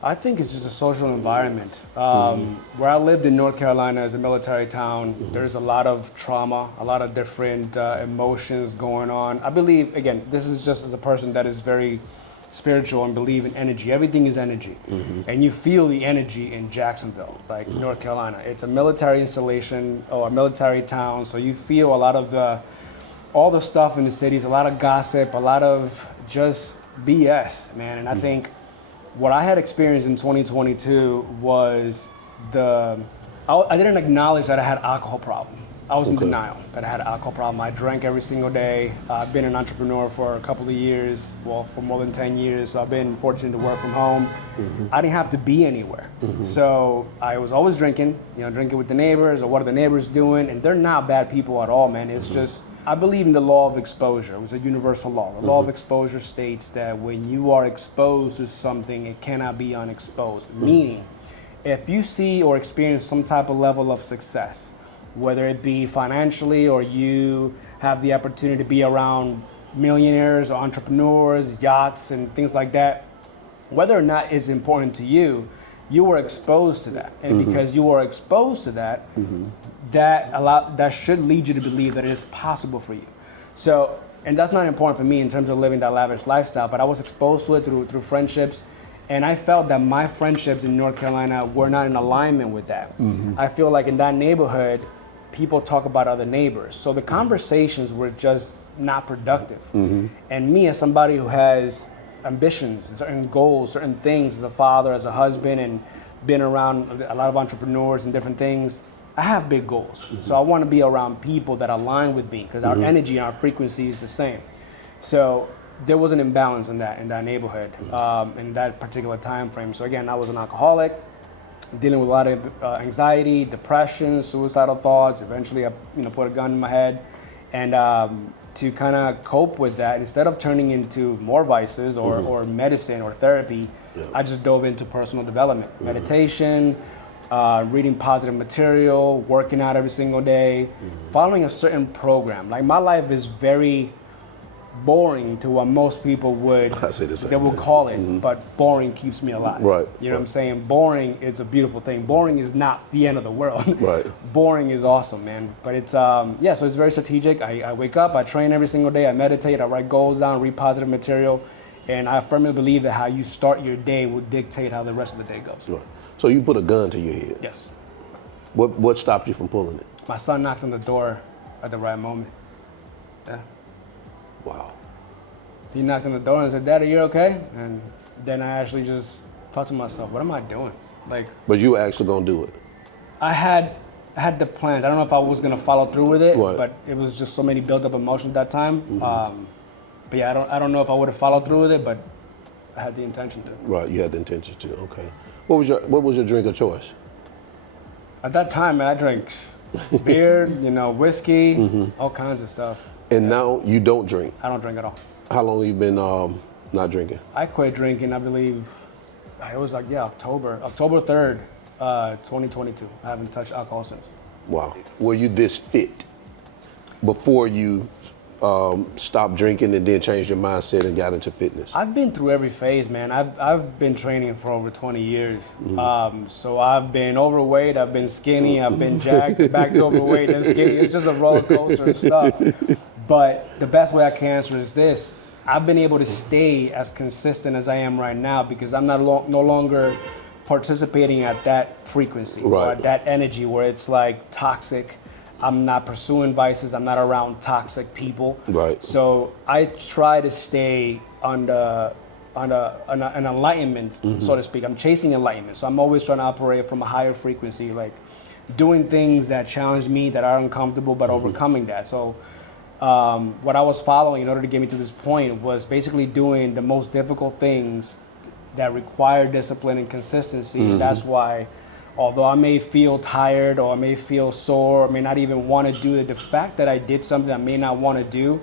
I think it's just a social environment. Where I lived in North Carolina is a military town. There's a lot of trauma, a lot of different emotions going on. I believe, again, this is just as a person that is very spiritual and believe in energy. Everything is energy. And you feel the energy in Jacksonville, like North Carolina. It's a military installation or a military town, so you feel a lot of all the stuff in the cities, a lot of gossip, a lot of just BS, man. And I think what I had experienced in 2022 was I didn't acknowledge that I had an alcohol problem. I was in denial that I had an alcohol problem. I drank every single day. I've been an entrepreneur for a couple of years, for more than 10 years. So I've been fortunate to work from home. I didn't have to be anywhere. So I was always drinking, drinking with the neighbors, or what are the neighbors doing? And they're not bad people at all, man. It's just, I believe in the law of exposure. It was a universal law. The law of exposure states that when you are exposed to something, it cannot be unexposed. Meaning, if you see or experience some type of level of success, whether it be financially or you have the opportunity to be around millionaires or entrepreneurs, yachts and things like that, whether or not it's important to you, you were exposed to that. And because you were exposed to that, that should lead you to believe that it is possible for you. So, and that's not important for me in terms of living that lavish lifestyle, but I was exposed to it through friendships. And I felt that my friendships in North Carolina were not in alignment with that. I feel like in that neighborhood, people talk about other neighbors. So the conversations were just not productive. And me, as somebody who has ambitions, certain goals, certain things as a father, as a husband, and been around a lot of entrepreneurs and different things, I have big goals. So I want to be around people that align with me because our energy and our frequency is the same. So there was an imbalance in that neighborhood, in that particular time frame. So again, I was an alcoholic, dealing with a lot of anxiety, depression, suicidal thoughts. Eventually, I put a gun in my head, and to kind of cope with that, instead of turning into more vices or medicine or therapy, I just dove into personal development, meditation, reading positive material, working out every single day, following a certain program. Like, my life is very boring to what most people would call it, but boring keeps me alive. Right. You know what I'm saying? Boring is a beautiful thing. Boring is not the end of the world. Right. Boring is awesome, man. But it's so it's very strategic. I wake up, I train every single day, I meditate, I write goals down, read positive material, and I firmly believe that how you start your day will dictate how the rest of the day goes. Right. So you put a gun to your head. Yes. What stopped you from pulling it? My son knocked on the door at the right moment. Yeah. Wow. He knocked on the door and said, "Daddy, you okay?" And then I actually just thought to myself, what am I doing? Like, but you were actually gonna do it. I had the plans. I don't know if I was gonna follow through with it, Right. but it was just so many built up emotions at that time. But yeah, I don't know if I would have followed through with it, but I had the intention to. Right, you had the intention to. Okay. What was your drink of choice? At that time, man, I drank beer, whiskey, all kinds of stuff. And now you don't drink. I don't drink at all. How long have you been not drinking? I quit drinking, I believe, it was like, October 3rd, 2022. I haven't touched alcohol since. Wow. Were you this fit before you stopped drinking and then changed your mindset and got into fitness? I've been through every phase, man. I've been training for over 20 years. So I've been overweight, I've been skinny, I've been jacked, back to overweight and skinny. It's just a roller coaster of stuff. But the best way I can answer is this. I've been able to stay as consistent as I am right now because I'm no longer participating at that frequency or at that energy where it's like toxic. I'm not pursuing vices. I'm not around toxic people. Right. So I try to stay on an enlightenment, so to speak. I'm chasing enlightenment. So I'm always trying to operate from a higher frequency, like doing things that challenge me, that are uncomfortable, but overcoming that. So what I was following in order to get me to this point was basically doing the most difficult things that require discipline and consistency. And that's why, although I may feel tired or I may feel sore or may not even want to do it, the fact that I did something I may not want to do,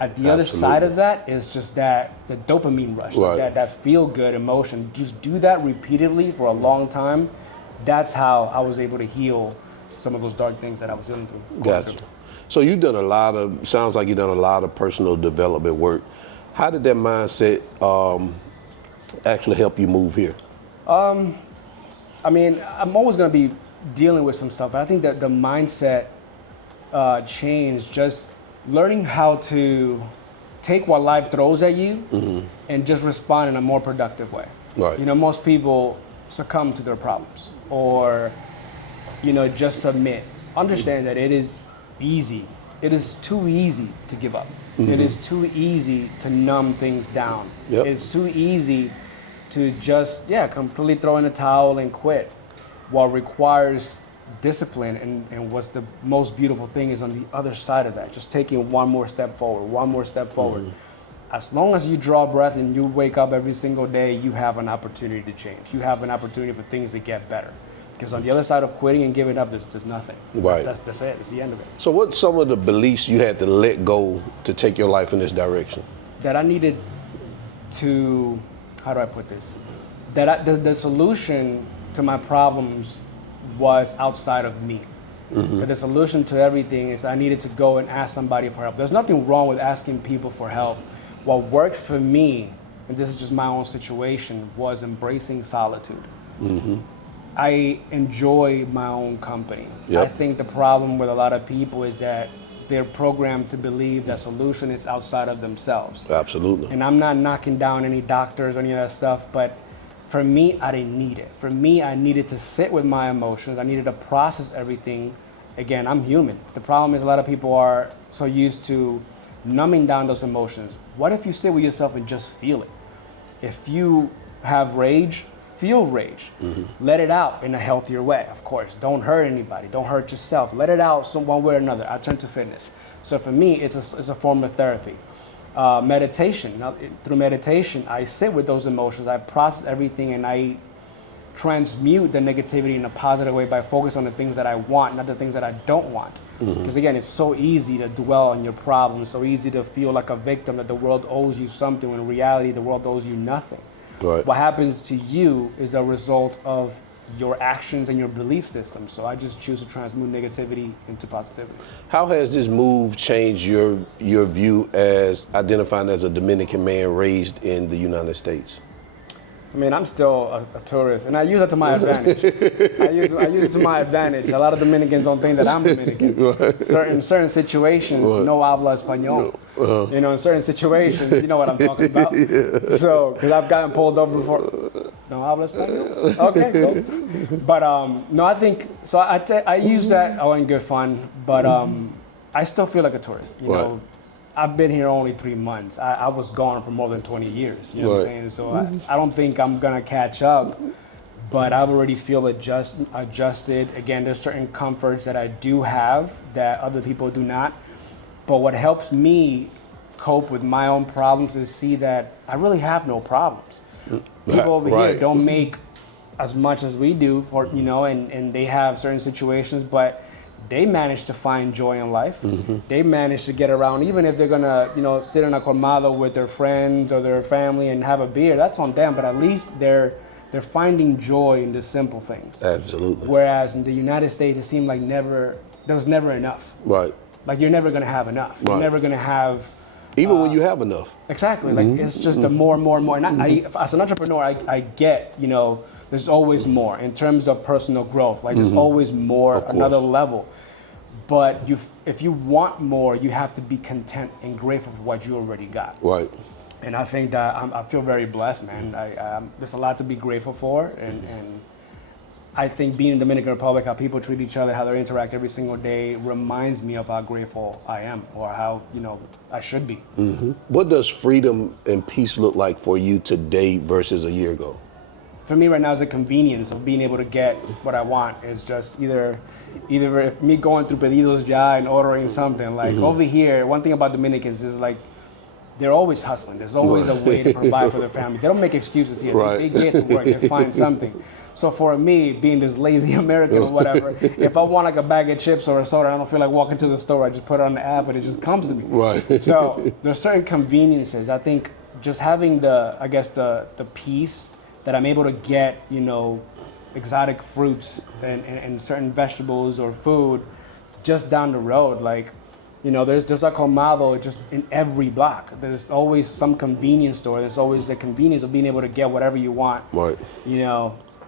at the other side of that is just the dopamine rush, that feel-good emotion. Just do that repeatedly for a long time. That's how I was able to heal some of those dark things that I was dealing through. Gotcha. So you've done sounds like you've done a lot of personal development work. How did that mindset actually help you move here? I mean, I'm always going to be dealing with some stuff. But I think that the mindset change, just learning how to take what life throws at you and just respond in a more productive way. Right. Most people succumb to their problems or, just submit. Understand that it is easy. It is too easy to give up. It is too easy to numb things down. It's too easy to just, completely throw in a towel and quit. What requires discipline and what's the most beautiful thing is on the other side of that, just taking one more step forward. As long as you draw breath and you wake up every single day, you have an opportunity to change. You have an opportunity for things to get better. Because on the other side of quitting and giving up, there's nothing. Right. That's it. It's the end of it. So what's some of the beliefs you had to let go to take your life in this direction? That I needed to, how do I put this? That the solution to my problems was outside of me. But the solution to everything is I needed to go and ask somebody for help. There's nothing wrong with asking people for help. What worked for me, and this is just my own situation, was embracing solitude. I enjoy my own company. I think the problem with a lot of people is that they're programmed to believe that solution is outside of themselves. Absolutely. And I'm not knocking down any doctors or any of that stuff, but for me, I didn't need it. For me, I needed to sit with my emotions. I needed to process everything. Again, I'm human. The problem is a lot of people are so used to numbing down those emotions. What if you sit with yourself and just feel it? If you have rage, feel rage. Let it out in a healthier way, of course. Don't hurt anybody. Don't hurt yourself. Let it out one way or another. I turn to fitness. So for me, it's a form of therapy. Meditation. Now, through meditation, I sit with those emotions. I process everything, and I transmute the negativity in a positive way by focusing on the things that I want, not the things that I don't want. Because again, it's so easy to dwell on your problems. So easy to feel like a victim, that the world owes you something. When in reality, the world owes you nothing. Right. What happens to you is a result of your actions and your belief system. So I just choose to transmute negativity into positivity. How has this move changed your view as identifying as a Dominican man raised in the United States? I mean, I'm still a tourist, and I use it to my advantage. I use it to my advantage. A lot of Dominicans don't think that I'm Dominican. Certain situations, no habla español. You know, in certain situations, you know what I'm talking about. So, because I've gotten pulled over before. No habla español? Okay, cool. But no, I think so. I use that in good fun, but I still feel like a tourist. You know. I've been here only 3 months. I was gone for more than 20 years. You know what I'm saying? So I don't think I'm gonna catch up, but I already feel adjusted. Again, there's certain comforts that I do have that other people do not. But what helps me cope with my own problems is see that I really have no problems. People over here don't make as much as we do, and they have certain situations, but they manage to find joy in life. They manage to get around, even if they're gonna, sit in a colmado with their friends or their family and have a beer. That's on them, but at least they're finding joy in the simple things. Absolutely. Whereas in the United States, it seemed like there was never enough. Right. Like you're never gonna have enough. You're never gonna have. Even when you have enough. Exactly. Like it's just a more and more and more. And as an entrepreneur, I get, there's always more in terms of personal growth. Like there's always more, another level. But if you want more, you have to be content and grateful for what you already got. Right. And I think that I feel very blessed, man. There's a lot to be grateful for, and I think being in the Dominican Republic, how people treat each other, how they interact every single day, reminds me of how grateful I am, or how I should be. What does freedom and peace look like for you today versus a year ago? For me right now, is the convenience of being able to get what I want. Is just either if me going through pedidos ya and ordering something, like over here, one thing about Dominicans is like they're always hustling. There's always a way to provide for their family. They don't make excuses here. They get to work, they find something. So for me, being this lazy American or whatever, if I want like a bag of chips or a soda, I don't feel like walking to the store, I just put it on the app and it just comes to me. Right. So there's certain conveniences. I think just having the peace that I'm able to get, exotic fruits and certain vegetables or food just down the road. Like, there's just a colmado just in every block. There's always some convenience store. There's always the convenience of being able to get whatever you want, right?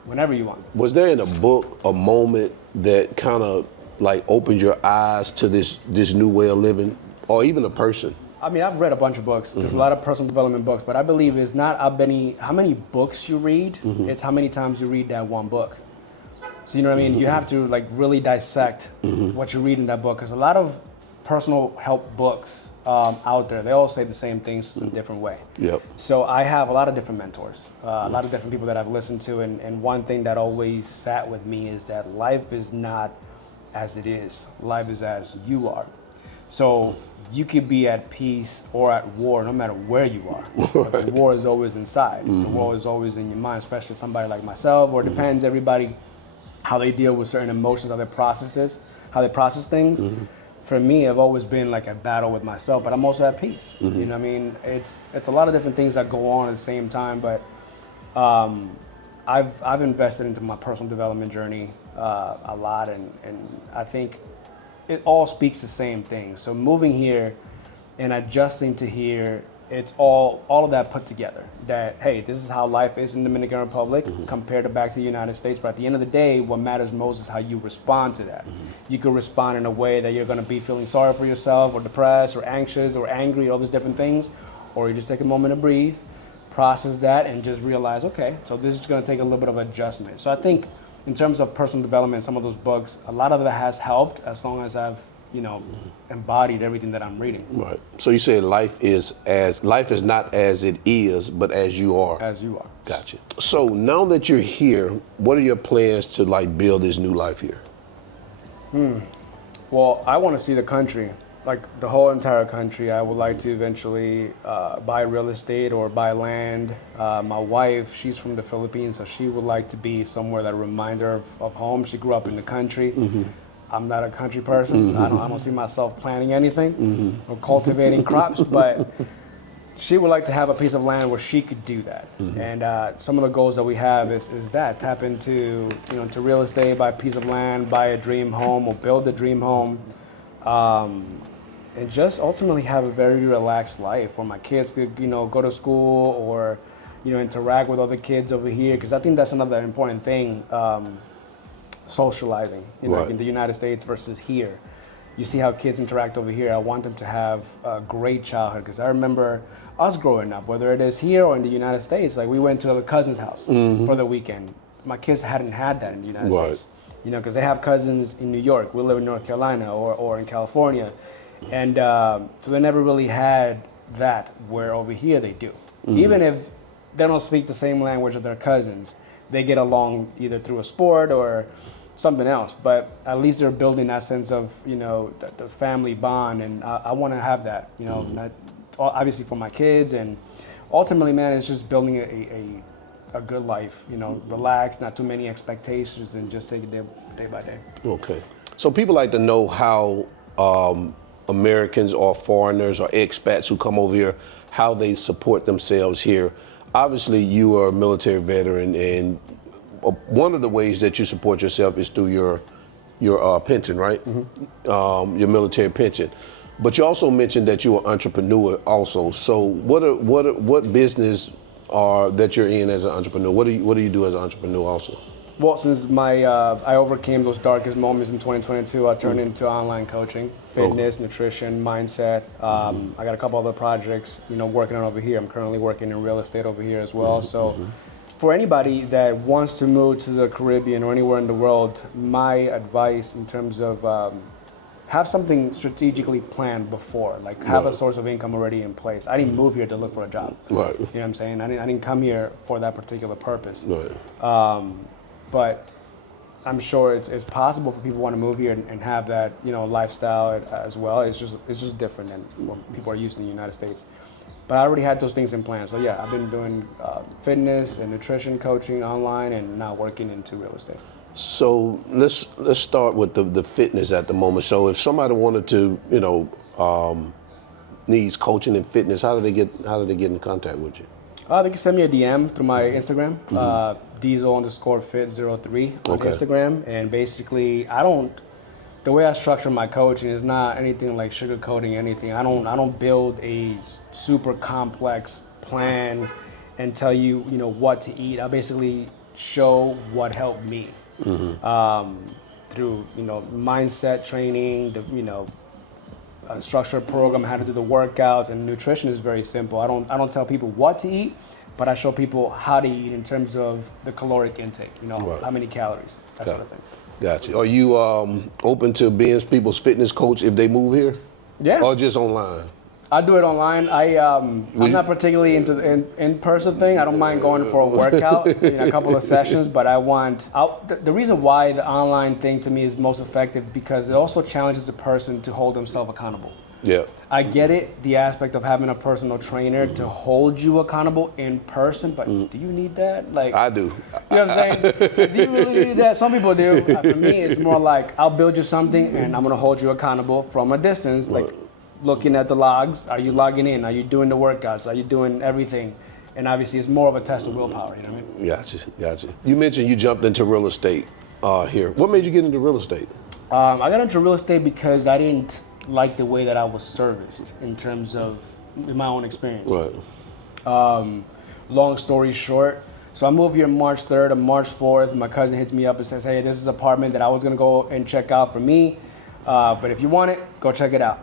Whenever you want. Was there in a book a moment that kind of like opened your eyes to this new way of living, or even a person? I mean, I've read a bunch of books. There's a lot of personal development books, but I believe it's not how many books you read, it's how many times you read that one book. So you know what I mean? You have to like really dissect what you read in that book, because a lot of personal help books out there, they all say the same things in a different way. Yep. So I have a lot of different mentors, a lot of different people that I've listened to, and one thing that always sat with me is that life is not as it is. Life is as you are. So you could be at peace or at war no matter where you are. But the war is always inside. The war is always in your mind, especially somebody like myself, or it depends everybody how they deal with certain emotions, how they process things. For me, I've always been like a battle with myself, but I'm also at peace. You know what I mean? It's a lot of different things that go on at the same time, but I've invested into my personal development journey a lot, and I think it all speaks the same thing. So moving here and adjusting to here, it's all of that put together. That, hey, this is how life is in the Dominican Republic compared to back to the United States. But at the end of the day, what matters most is how you respond to that. You could respond in a way that you're going to be feeling sorry for yourself, or depressed, or anxious, or angry, all these different things, or you just take a moment to breathe, process that, and just realize, okay, so this is going to take a little bit of adjustment. So I think in terms of personal development, some of those books, a lot of that has helped as long as I've embodied everything that I'm reading. Right. So you said life is not as it is, but as you are. As you are. Gotcha. So now that you're here, what are your plans to build this new life here? Well, I want to see the country, like the whole entire country. I would like to eventually buy real estate or buy land. My wife, she's from the Philippines, so she would like to be somewhere that reminds her of home. She grew up in the country. I'm not a country person. I don't see myself planting anything or cultivating crops, but she would like to have a piece of land where she could do that. And some of the goals that we have is that tap into to real estate, buy a piece of land, buy a dream home, or build a dream home, and just ultimately have a very relaxed life where my kids could go to school or interact with other kids over here, because I think that's another important thing. Socializing, right. In the United States versus here. You see how kids interact over here. I want them to have a great childhood, because I remember us growing up, whether it is here or in the United States, like we went to a cousin's house for the weekend. My kids hadn't had that in the United States, because they have cousins in New York. We live in North Carolina or in California. And so they never really had that, where over here they do. Even if they don't speak the same language as their cousins, they get along either through a sport or something else, but at least they're building that sense of the family bond, and I want to have that, not, obviously for my kids, and ultimately, man, it's just building a good life, relax, not too many expectations, and just take it day by day. Okay, so people like to know how Americans or foreigners or expats who come over here, how they support themselves here. Obviously, you are a military veteran, and one of the ways that you support yourself is through your pension, right? Your military pension. But you also mentioned that you're an entrepreneur also. So what business that you're in as an entrepreneur? What do you do as an entrepreneur also? Well, since I overcame those darkest moments in 2022, I turned into online coaching, fitness, nutrition, mindset. I got a couple other projects, working on over here. I'm currently working in real estate over here as well. So for anybody that wants to move to the Caribbean or anywhere in the world, my advice in terms of have something strategically planned before, like have a source of income already in place. I didn't move here to look for a job. Right. You know what I'm saying? I didn't come here for that particular purpose. Right. But I'm sure it's possible for people who want to move here and have that lifestyle as well. It's just different than what people are used to in the United States. But I already had those things in plan. So yeah, I've been doing fitness and nutrition coaching online, and now working into real estate. So let's start with the fitness at the moment. So if somebody wanted to needs coaching and fitness, how do they get in contact with you? They can send me a DM through my Instagram, diesel_fit03 on Instagram. And basically, the way I structure my coaching is not anything like sugarcoating anything. I don't build a super complex plan and tell you, what to eat. I basically show what helped me through, mindset training, a structured program, how to do the workouts, and nutrition is very simple. I don't tell people what to eat, but I show people how to eat in terms of the caloric intake, how many calories, that sort of thing. Gotcha. Are you open to being people's fitness coach if they move here? Yeah. Or just online? I do it online. I'm not particularly into the in-person thing. I don't mind going for a workout, a couple of sessions, but the reason why the online thing to me is most effective, because it also challenges the person to hold themselves accountable. Yeah. I get it, the aspect of having a personal trainer to hold you accountable in person, but do you need that? Like, I do. You know what I'm saying? Do you really need that? Some people do. For me, it's more like, I'll build you something and I'm gonna hold you accountable from a distance, like looking at the logs. Are you logging in? Are you doing the workouts? Are you doing everything? And obviously, it's more of a test of willpower. You know what I mean? Gotcha. You mentioned you jumped into real estate here. What made you get into real estate? I got into real estate because I didn't like the way that I was serviced in terms of in my own experience. Right. Long story short, so I moved here March 3rd. On March 4th, my cousin hits me up and says, hey, this is an apartment that I was gonna go and check out for me, but if you want it, go check it out.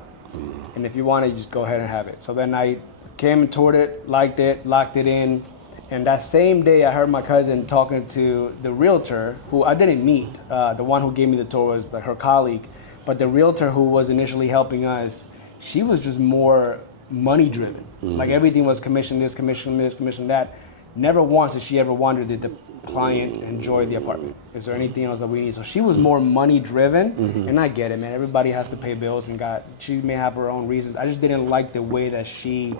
And if you want it, you just go ahead and have it. So then I came and toured it, liked it, locked it in. And that same day, I heard my cousin talking to the realtor, who I didn't meet. The one who gave me the tour was like her colleague. But the realtor who was initially helping us, she was just more money driven. Like everything was commission this, commission this, commission that. Never once did she ever wonder, did the client enjoy the apartment? Is there anything else that we need? So she was more money driven, and I get it, man. everybody has to pay bills, and she may have her own reasons. I just didn't like the way that she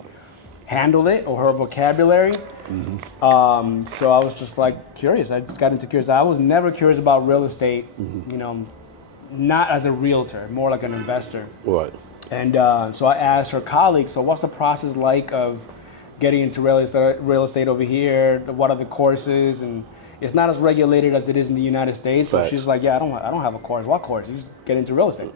handled it or her vocabulary. So I was just like curious. I just got into curious. I was never curious about real estate, you know, not as a realtor, more like an investor. Right. And so I asked her colleague, so what's the process like of getting into real estate over here? What are the courses? And it's not as regulated as it is in the United States. So she's like, yeah, I don't have a course. What course? You just get into real estate.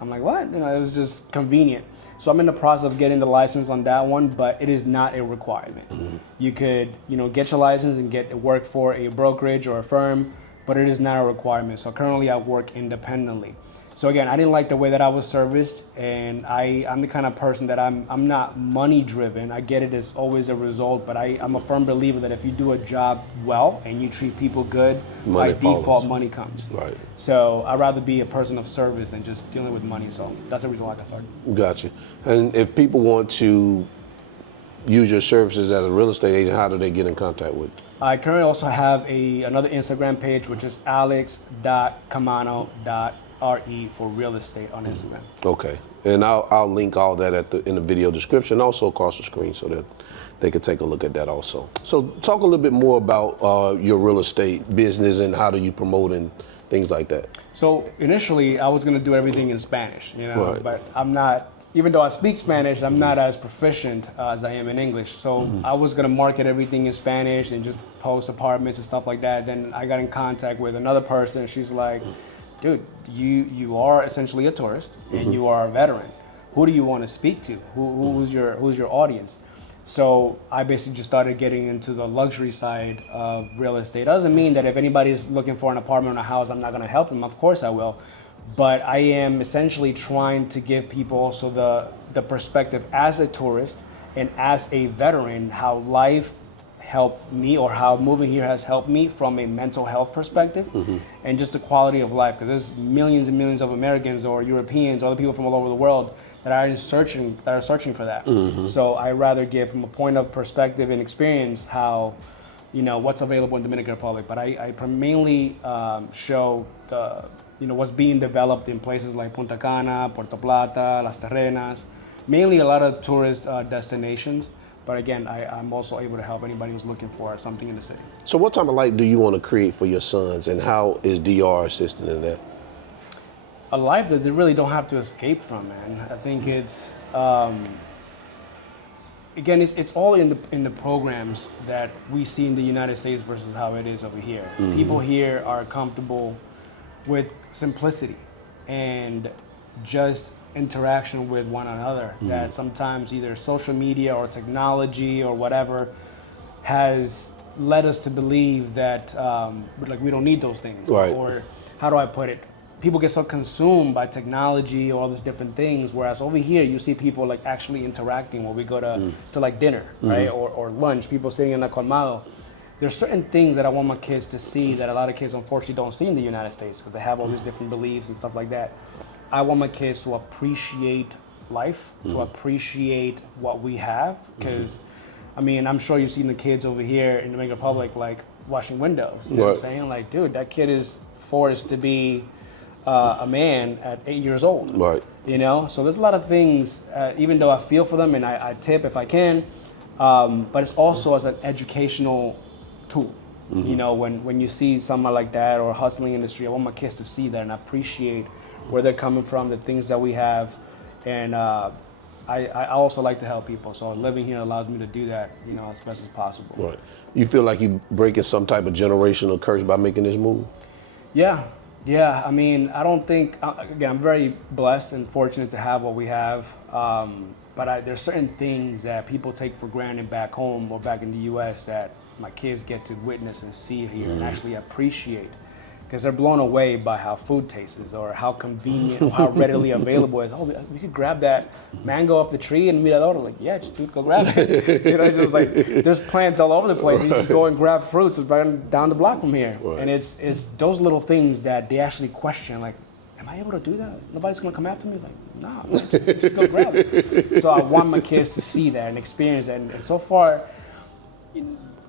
I'm like, what? You know, it was just convenient. So I'm in the process of getting the license on that one, but it is not a requirement. You could, you know, get your license and work for a brokerage or a firm, but it is not a requirement. So currently I work independently. So again, I didn't like the way that I was serviced, and I'm the kind of person that I'm not money driven. I get it as always a result, but I'm a firm believer that if you do a job well and you treat people good, by default money comes. Right. So I'd rather be a person of service than just dealing with money. So that's the reason why I got started. Gotcha. And if people want to use your services as a real estate agent, how do they get in contact with you? I currently also have another Instagram page, which is alex.camano.re for real estate on Instagram. Okay, and I'll link all that in the video description, also across the screen, so that they can take a look at that also. So talk a little bit more about your real estate business and how do you promote and things like that. So initially, I was gonna do everything in Spanish, you know, Right. but I'm not. Even though I speak Spanish, I'm not as proficient as I am in English. So I was gonna market everything in Spanish and just post apartments and stuff like that. Then I got in contact with another person. She's like, dude, you are essentially a tourist and you are a veteran. Who do you want to speak to? Who's your audience? So I basically just started getting into the luxury side of real estate. Doesn't mean that if anybody's looking for an apartment or a house, I'm not gonna help them. Of course I will. But I am essentially trying to give people also the perspective as a tourist and as a veteran, how life helped me or how moving here has helped me from a mental health perspective and just the quality of life. Because there's millions and millions of Americans or Europeans, other people from all over the world that are searching for that. So I rather give from a point of perspective and experience how, you know, what's available in Dominican Republic. But I mainly show the, you know, what's being developed in places like Punta Cana, Puerto Plata, Las Terrenas, mainly a lot of tourist destinations. But again, I'm also able to help anybody who's looking for something in the city. So what type of life do you want to create for your sons, and how is DR assisting in that? A life that they really don't have to escape from, man. I think it's, again, it's all in the programs that we see in the United States versus how it is over here. People here are comfortable with simplicity and just interaction with one another, that sometimes either social media or technology or whatever has led us to believe that like we don't need those things. Right. Or how do I put it? People get so consumed by technology or all these different things, whereas over here you see people like actually interacting when we go to like dinner, right? Or lunch, people sitting in a colmado. There's certain things that I want my kids to see that a lot of kids unfortunately don't see in the United States because they have all these different beliefs and stuff like that. I want my kids to appreciate life, to appreciate what we have, because I mean, I'm sure you've seen the kids over here in the Dominican Republic like washing windows. You know what I'm saying? Like, dude, that kid is forced to be a man at 8 years old. Right. You know, so there's a lot of things. Even though I feel for them and I tip if I can, but it's also as an educational tool. You know, when you see someone like that or hustling industry, I want my kids to see that and appreciate where they're coming from, the things that we have, and I also like to help people. So living here allows me to do that, you know, as best as possible. Right. You feel like you breaking some type of generational curse by making this move? Yeah. I mean, I don't think, again, I'm very blessed and fortunate to have what we have. But there's certain things that people take for granted back home or back in the U.S. that my kids get to witness and see here and actually appreciate. Because they're blown away by how food tastes or how convenient or how readily available it is. Oh, we could grab that mango off the tree and meet at order. Like, yeah, just dude, go grab it. You know, just like there's plants all over the place. You just go and grab fruits right down the block from here. Right. And it's those little things that they actually question. Like, am I able to do that? Nobody's gonna come after me. Like, nah, man, just go grab it. So I want my kids to see that and experience that. And so far,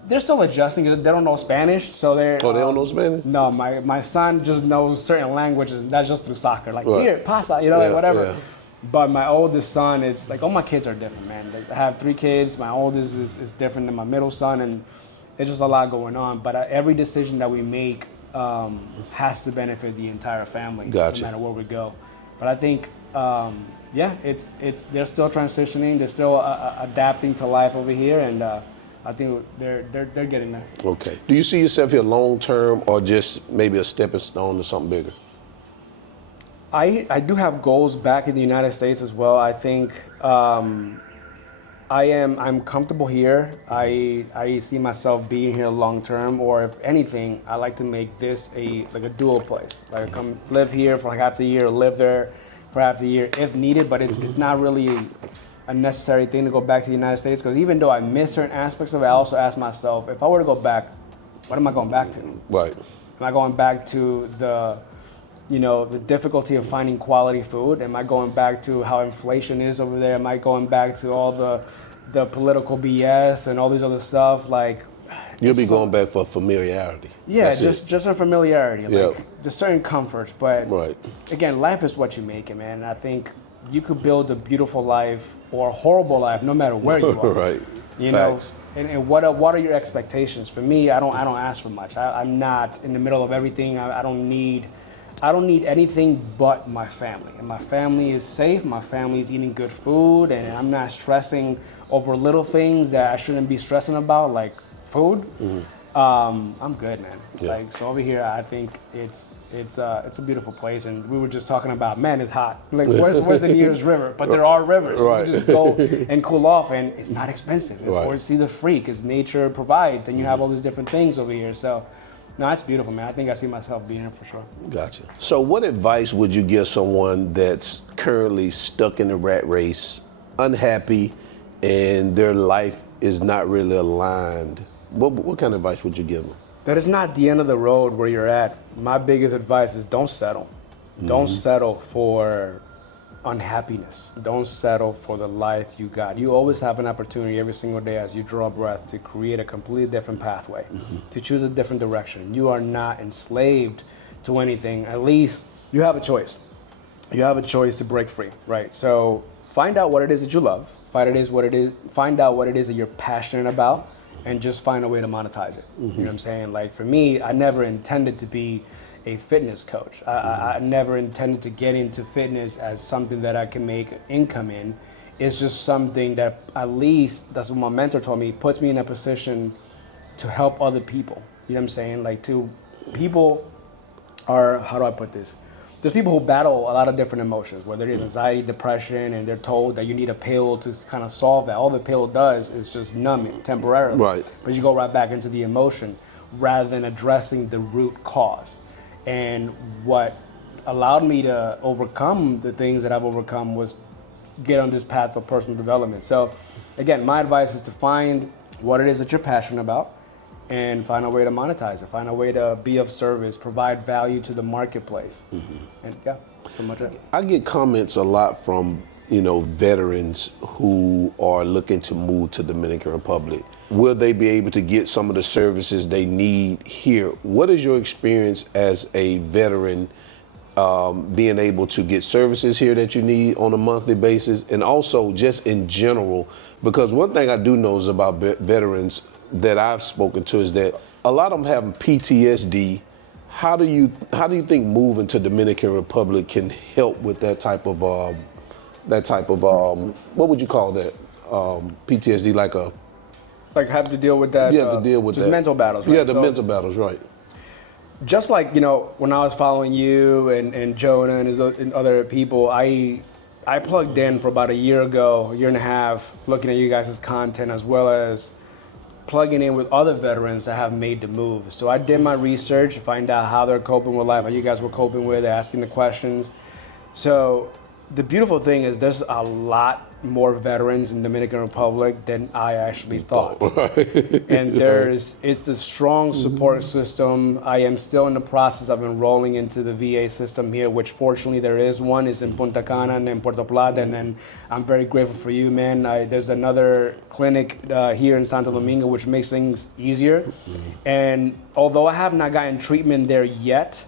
they're still adjusting. They don't know Spanish, so they're. Oh, they don't know Spanish? No, my son just knows certain languages, not just through soccer. Like, here, pasa, you know, like whatever. Yeah. But my oldest son, it's like all my kids are different, man. Like, I have 3 kids. My oldest is different than my middle son, and it's just a lot going on. But every decision that we make has to benefit the entire family, Gotcha. No matter where we go. But I think, it's they're still transitioning. They're still adapting to life over here, and. I think they're getting there. Okay. Do you see yourself here long term or just maybe a stepping stone to something bigger? I do have goals back in the United States as well. I think I'm comfortable here. I see myself being here long term, or if anything, I like to make this a dual place. Like, I come live here for like half the year, live there for half the year if needed, but it's not really a necessary thing to go back to the United States, because even though I miss certain aspects of it, I also ask myself, if I were to go back, what am I going back to? Right. Am I going back to the difficulty of finding quality food? Am I going back to how inflation is over there? Am I going back to all the political BS and all these other stuff? Like, you'll be going back for familiarity. Yeah, just a familiarity, like there's certain comforts. But again, life is what you make it, man. And I think you could build a beautiful life or a horrible life no matter where you are. Right. You know, and what are your expectations? For me, I don't ask for much. I'm not in the middle of everything. I don't need anything but my family. And my family is safe. My family is eating good food, and I'm not stressing over little things that I shouldn't be stressing about, like food. Mm-hmm. I'm good, man. Yeah. Like, so over here, I think it's a beautiful place. And we were just talking about, man, it's hot. Like, where's the nearest river? But there are rivers. Right. You just go and cool off, and it's not expensive. Or it's either free because nature provides, and you have all these different things over here. So, no, it's beautiful, man. I think I see myself being here for sure. Gotcha. So what advice would you give someone that's currently stuck in the rat race, unhappy, and their life is not really aligned? What kind of advice would you give them? That is not the end of the road where you're at. My biggest advice is don't settle. Mm-hmm. Don't settle for unhappiness. Don't settle for the life you got. You always have an opportunity every single day as you draw breath to create a completely different pathway, to choose a different direction. You are not enslaved to anything. At least you have a choice. You have a choice to break free, right? So find out what it is that you love. Find out what it is that you're passionate about, and just find a way to monetize it. Mm-hmm. You know what I'm saying? Like, for me, I never intended to be a fitness coach. I never intended to get into fitness as something that I can make income in. It's just something that, at least, that's what my mentor told me, puts me in a position to help other people. You know what I'm saying? Like, people are, how do I put this? There's people who battle a lot of different emotions, whether it is anxiety, depression, and they're told that you need a pill to kind of solve that. All the pill does is just numb it temporarily. Right. But you go right back into the emotion rather than addressing the root cause. And what allowed me to overcome the things that I've overcome was get on this path of personal development. So again, my advice is to find what it is that you're passionate about and find a way to monetize it, find a way to be of service, provide value to the marketplace. Mm-hmm. And yeah, pretty much it. I get comments a lot from, veterans who are looking to move to Dominican Republic. Will they be able to get some of the services they need here? What is your experience as a veteran being able to get services here that you need on a monthly basis, and also just in general? Because one thing I do know is about veterans that I've spoken to is that a lot of them have PTSD. How do you think moving to Dominican Republic can help with that type of that type of what would you call that? PTSD, Like have to deal with that. You have to deal with just that. mental battles. Right? Yeah, the mental battles, right. Just like, when I was following you and Jonah and other people, I plugged in for about a year and a half, looking at you guys' content as well as plugging in with other veterans that have made the move. So I did my research to find out how they're coping with life, how you guys were coping with it, asking the questions. So the beautiful thing is there's a lot more veterans in Dominican Republic than I actually thought. And it's the strong support system. I am still in the process of enrolling into the VA system here, which fortunately there is one. It's in Punta Cana and in Puerto Plata, and then I'm very grateful for you, man. There's another clinic here in Santo Domingo, which makes things easier. And although I have not gotten treatment there yet,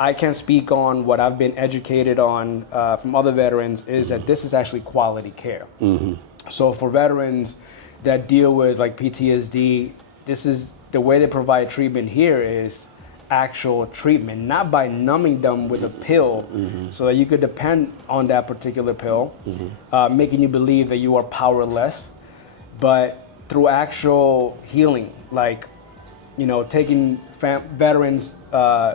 I can speak on what I've been educated on from other veterans is that this is actually quality care. So for veterans that deal with like PTSD, this is the way they provide treatment here is actual treatment, not by numbing them with a pill so that you could depend on that particular pill, making you believe that you are powerless, but through actual healing, like, taking veterans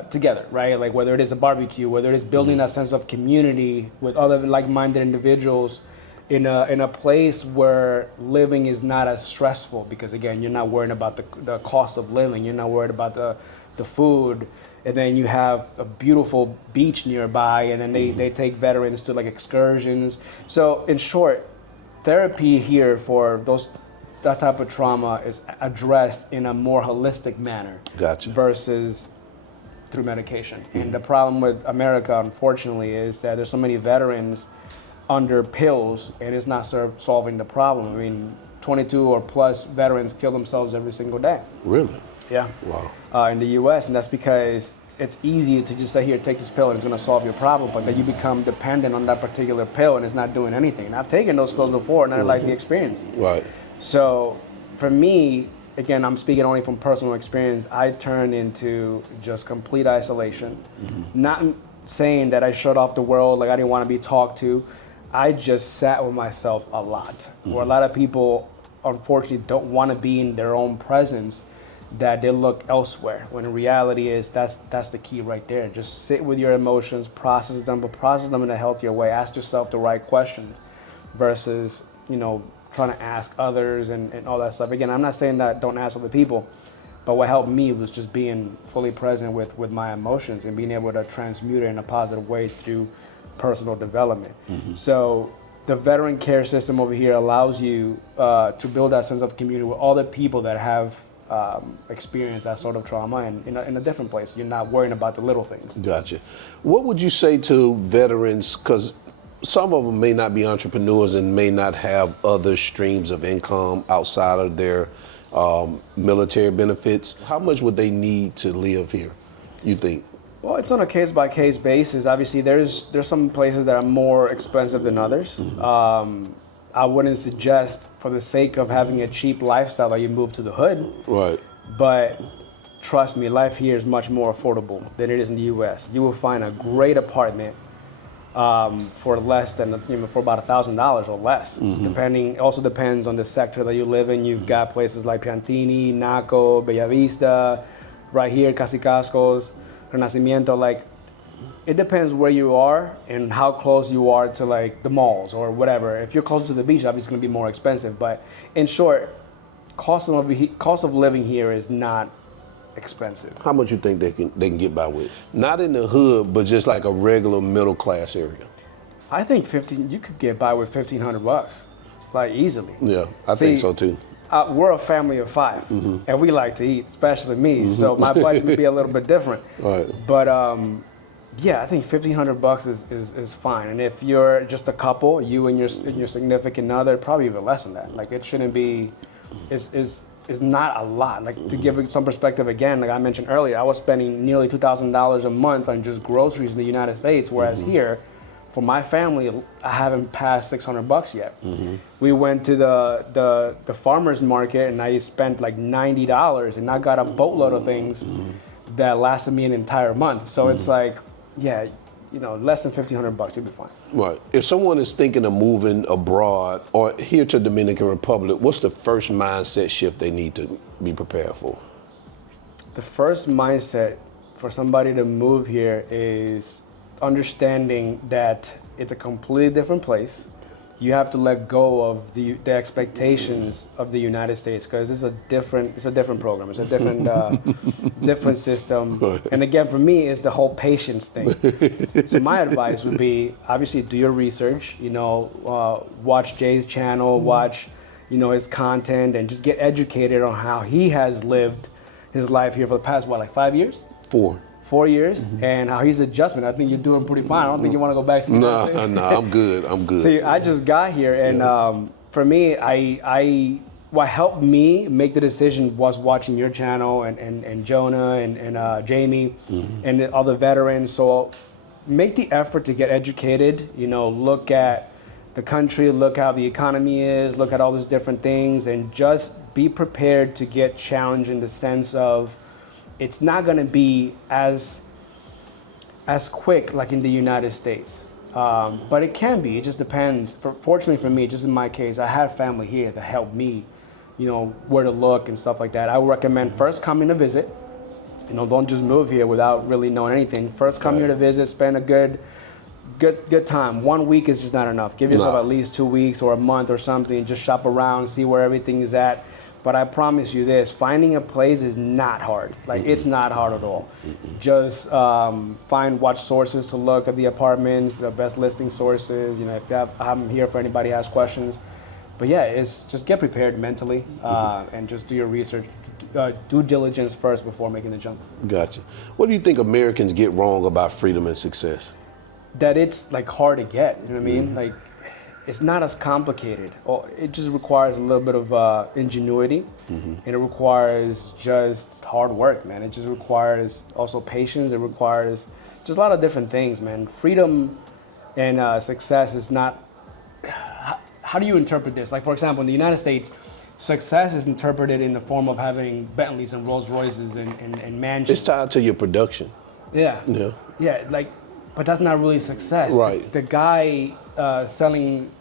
together, right? Like whether it is a barbecue, whether it is building that sense of community with other like-minded individuals in a place where living is not as stressful, because again, you're not worrying about the cost of living, you're not worried about the food, and then you have a beautiful beach nearby, and then they take veterans to like excursions. So in short, therapy here for that type of trauma is addressed in a more holistic manner. Gotcha. Versus through medication. And the problem with America, unfortunately, is that there's so many veterans under pills, and it's not solving the problem. I mean, 22 or plus veterans kill themselves every single day. Really? Yeah. Wow. In the U.S., and that's because it's easy to just say, here, take this pill and it's going to solve your problem, but then you become dependent on that particular pill and it's not doing anything. And I've taken those pills before and I like the experience. Right. So for me, again, I'm speaking only from personal experience, I turned into just complete isolation. Not saying that I shut off the world, like I didn't want to be talked to. I just sat with myself a lot, where a lot of people, unfortunately, don't want to be in their own presence, that they look elsewhere, when in reality is that's the key right there. Just sit with your emotions, process them, but process them in a healthier way. Ask yourself the right questions versus, trying to ask others and all that stuff. Again, I'm not saying that don't ask other people, but what helped me was just being fully present with my emotions and being able to transmute it in a positive way through personal development. So the veteran care system over here allows you to build that sense of community with other people that have experienced that sort of trauma and in a different place. You're not worrying about the little things. Gotcha. What would you say to veterans, because some of them may not be entrepreneurs and may not have other streams of income outside of their military benefits. How much would they need to live here, you think? Well, it's on a case-by-case basis. Obviously, there's some places that are more expensive than others. I wouldn't suggest, for the sake of having a cheap lifestyle, that you move to the hood. Right. But trust me, life here is much more affordable than it is in the U.S. You will find a great apartment for less than, for about $1,000 or less. It also depends on the sector that you live in. You've got places like Piantini, Naco, Bellavista, right here, Casicascos, Renacimiento. Like, it depends where you are and how close you are to like the malls or whatever. If you're closer to the beach, obviously it's going to be more expensive. But in short, cost of living here is not expensive. How much you think they can get by with? Not in the hood, but just like a regular middle class area. I think you could get by with $1,500, like easily. Yeah, I think so too. We're a family of 5, and we like to eat, especially me. So my budget may be a little bit different. Right. But yeah, I think $1,500 is fine. And if you're just a couple, you and your significant other, probably even less than that. Like, it shouldn't be. Is not a lot. Like, to give it some perspective again, like I mentioned earlier, I was spending nearly $2,000 a month on just groceries in the United States, whereas here, for my family, I haven't passed $600 yet. We went to the farmer's market and I spent like $90 and I got a boatload of things that lasted me an entire month. So it's like, yeah, less than $1,500, you'll be fine. Right. If someone is thinking of moving abroad or here to Dominican Republic, what's the first mindset shift they need to be prepared for? The first mindset for somebody to move here is understanding that it's a completely different place. You have to let go of the expectations of the United States, because it's a different program. It's a different different system. And again, for me, it's the whole patience thing. So my advice would be, obviously, do your research. Watch Jay's channel, watch his content, and just get educated on how he has lived his life here for the past 5 years? 4 years, and how he's adjustment. I think you're doing pretty fine. I don't think you want to go back to the United States. No, I'm good. See, I just got here, and for me, what helped me make the decision was watching your channel and Jonah and Jamie and the other veterans. So make the effort to get educated. Look at the country, look how the economy is, look at all these different things, and just be prepared to get challenged in the sense of it's not going to be as quick like in the United States, but it can be. It just depends. Fortunately for me, just in my case, I have family here that helped me, where to look and stuff like that. I would recommend first coming to visit. Don't just move here without really knowing anything. First come here to visit, spend a good time. 1 week is just not enough. Give yourself at least 2 weeks or a month or something. Just shop around, see where everything is at. But I promise you this, finding a place is not hard. It's not hard at all. Just watch sources to look at the apartments, the best listing sources. I'm here for anybody who has questions. But yeah, it's just get prepared mentally and just do your research, due diligence first before making the jump. Gotcha. What do you think Americans get wrong about freedom and success? That it's hard to get, you know what I mean? It's not as complicated. It just requires a little bit of ingenuity, and it requires just hard work, man. It just requires also patience. It requires just a lot of different things, man. Freedom and success is not. How do you interpret this? For example, in the United States, success is interpreted in the form of having Bentleys and Rolls Royces and mansions. It's tied to your production. Yeah. But that's not really success. Right. The guy selling,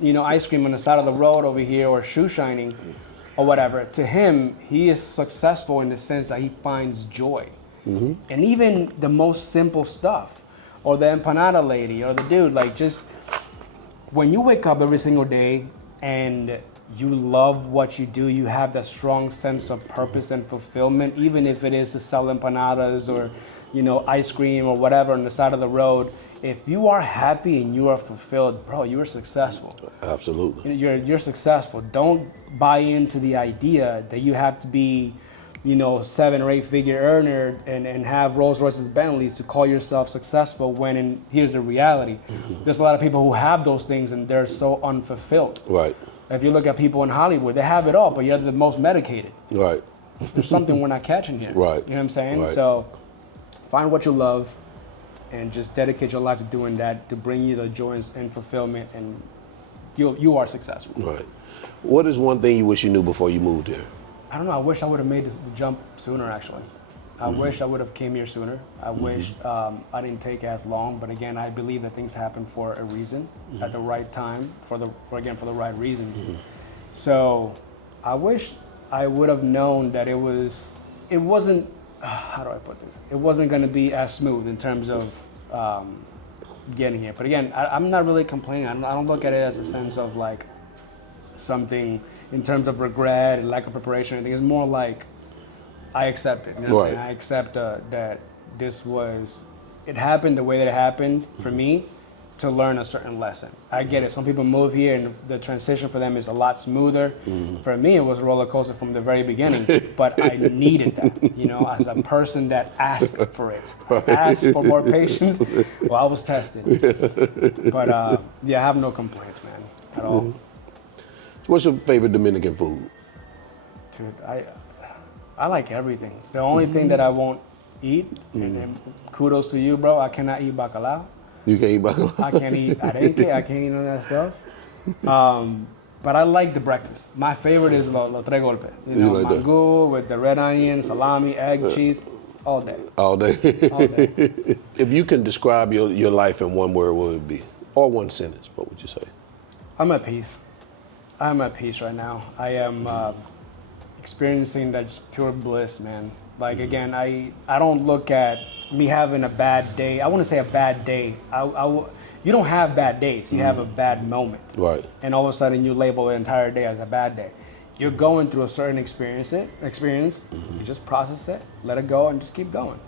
ice cream on the side of the road over here, or shoe shining, or whatever. To him, he is successful in the sense that he finds joy. And even the most simple stuff, or the empanada lady, or the dude, just when you wake up every single day and you love what you do, you have that strong sense of purpose and fulfillment, even if it is to sell empanadas or ice cream or whatever on the side of the road. If you are happy and you are fulfilled, bro, you are successful. Absolutely. You're successful. Don't buy into the idea that you have to be, 7 or 8 figure earner and have Rolls Royces, Bentleys to call yourself successful. Here's the reality. There's a lot of people who have those things and they're so unfulfilled. Right. If you look at people in Hollywood, they have it all, but you're the most medicated. Right. There's something we're not catching here. Right. You know what I'm saying? Right. So find what you love and just dedicate your life to doing that, to bring you the joy and fulfillment, and you are successful. Right. What is one thing you wish you knew before you moved here? I don't know. I wish I would have made the jump sooner, actually. I wish I would have came here sooner. I wish I didn't take as long. But again, I believe that things happen for a reason, at the right time, for the right reasons. So I wish I would have known that it wasn't, how do I put this? It wasn't going to be as smooth in terms of getting here. But again, I'm not really complaining. I don't look at it as a sense of something in terms of regret and lack of preparation or anything. It's more like I accept it. You know what I'm saying? I accept that it happened the way that it happened for me to learn a certain lesson. I get it. Some people move here and the transition for them is a lot smoother. For me, it was a roller coaster from the very beginning, but I needed that, as a person that asked for it. I asked for more patience. Well, I was tested. But I have no complaints, man, at all. What's your favorite Dominican food? Dude, I like everything. The only thing that I won't eat, and kudos to you, bro, I cannot eat bacalao. You can't eat bacalao? I can't eat arenque, I can't eat none of that stuff. But I like the breakfast. My favorite is lo tres golpes. You like mango with the red onion, salami, egg, cheese. All day. All day. All day. If you can describe your life in one word, what would it be? Or one sentence, what would you say? I'm at peace. I'm at peace right now. I am experiencing that just pure bliss, man. Like again, I don't look at me having a bad day. I wouldn't say a bad day. You don't have bad days. You have a bad moment. Right. And all of a sudden you label the entire day as a bad day. You're going through a certain experience. You just process it, let it go, and just keep going.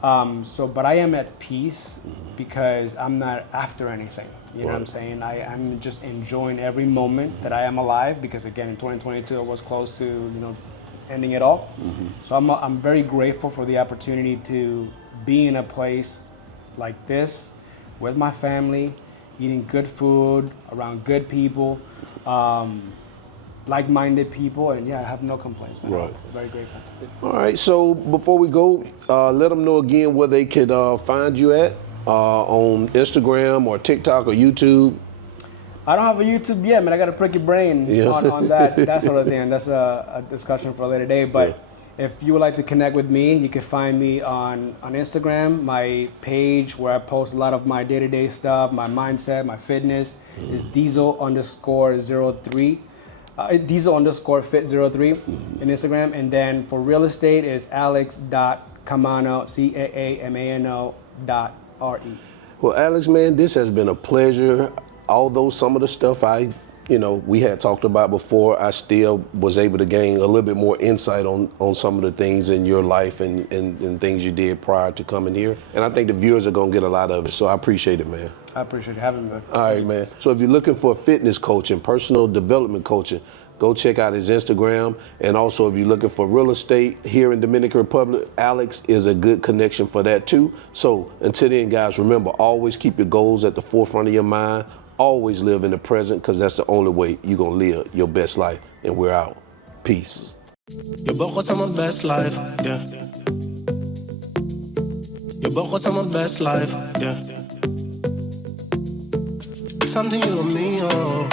But I am at peace because I'm not after anything. You know what I'm saying? I'm just enjoying every moment that I am alive, because again, in 2022, I was close to, ending it all. So I'm very grateful for the opportunity to be in a place like this with my family, eating good food, around good people, like-minded people, and I have no complaints, man. Right. I'm very grateful. All right, so before we go, let them know again where they could find you at, on Instagram or TikTok or YouTube. I don't have a YouTube yet, man. I got to prick your brain on that sort of thing. That's a discussion for a later day. But if you would like to connect with me, you can find me on Instagram. My page where I post a lot of my day-to-day stuff, my mindset, my fitness is diesel_03. Diesel_fit03 in Instagram. And then for real estate is alex.camano, CAAMANO.RE. Well, Alex, man, this has been a pleasure. Although some of the stuff we had talked about before, I still was able to gain a little bit more insight on some of the things in your life and things you did prior to coming here. And I think the viewers are going to get a lot of it. So I appreciate it, man. I appreciate you having me. All right, man. So if you're looking for fitness coaching, personal development coaching, go check out his Instagram. And also if you're looking for real estate here in Dominican Republic, Alex is a good connection for that too. So until then, guys, remember, always keep your goals at the forefront of your mind. Always live in the present, because that's the only way you're going to live your best life. And we're out. Peace. Je begon aan mijn best life, yeah. Je begon aan mijn best life, yeah. Something you and me, oh.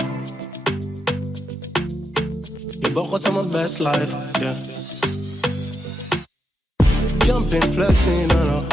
Je begon aan mijn best life, yeah. Jumping, flexing, no.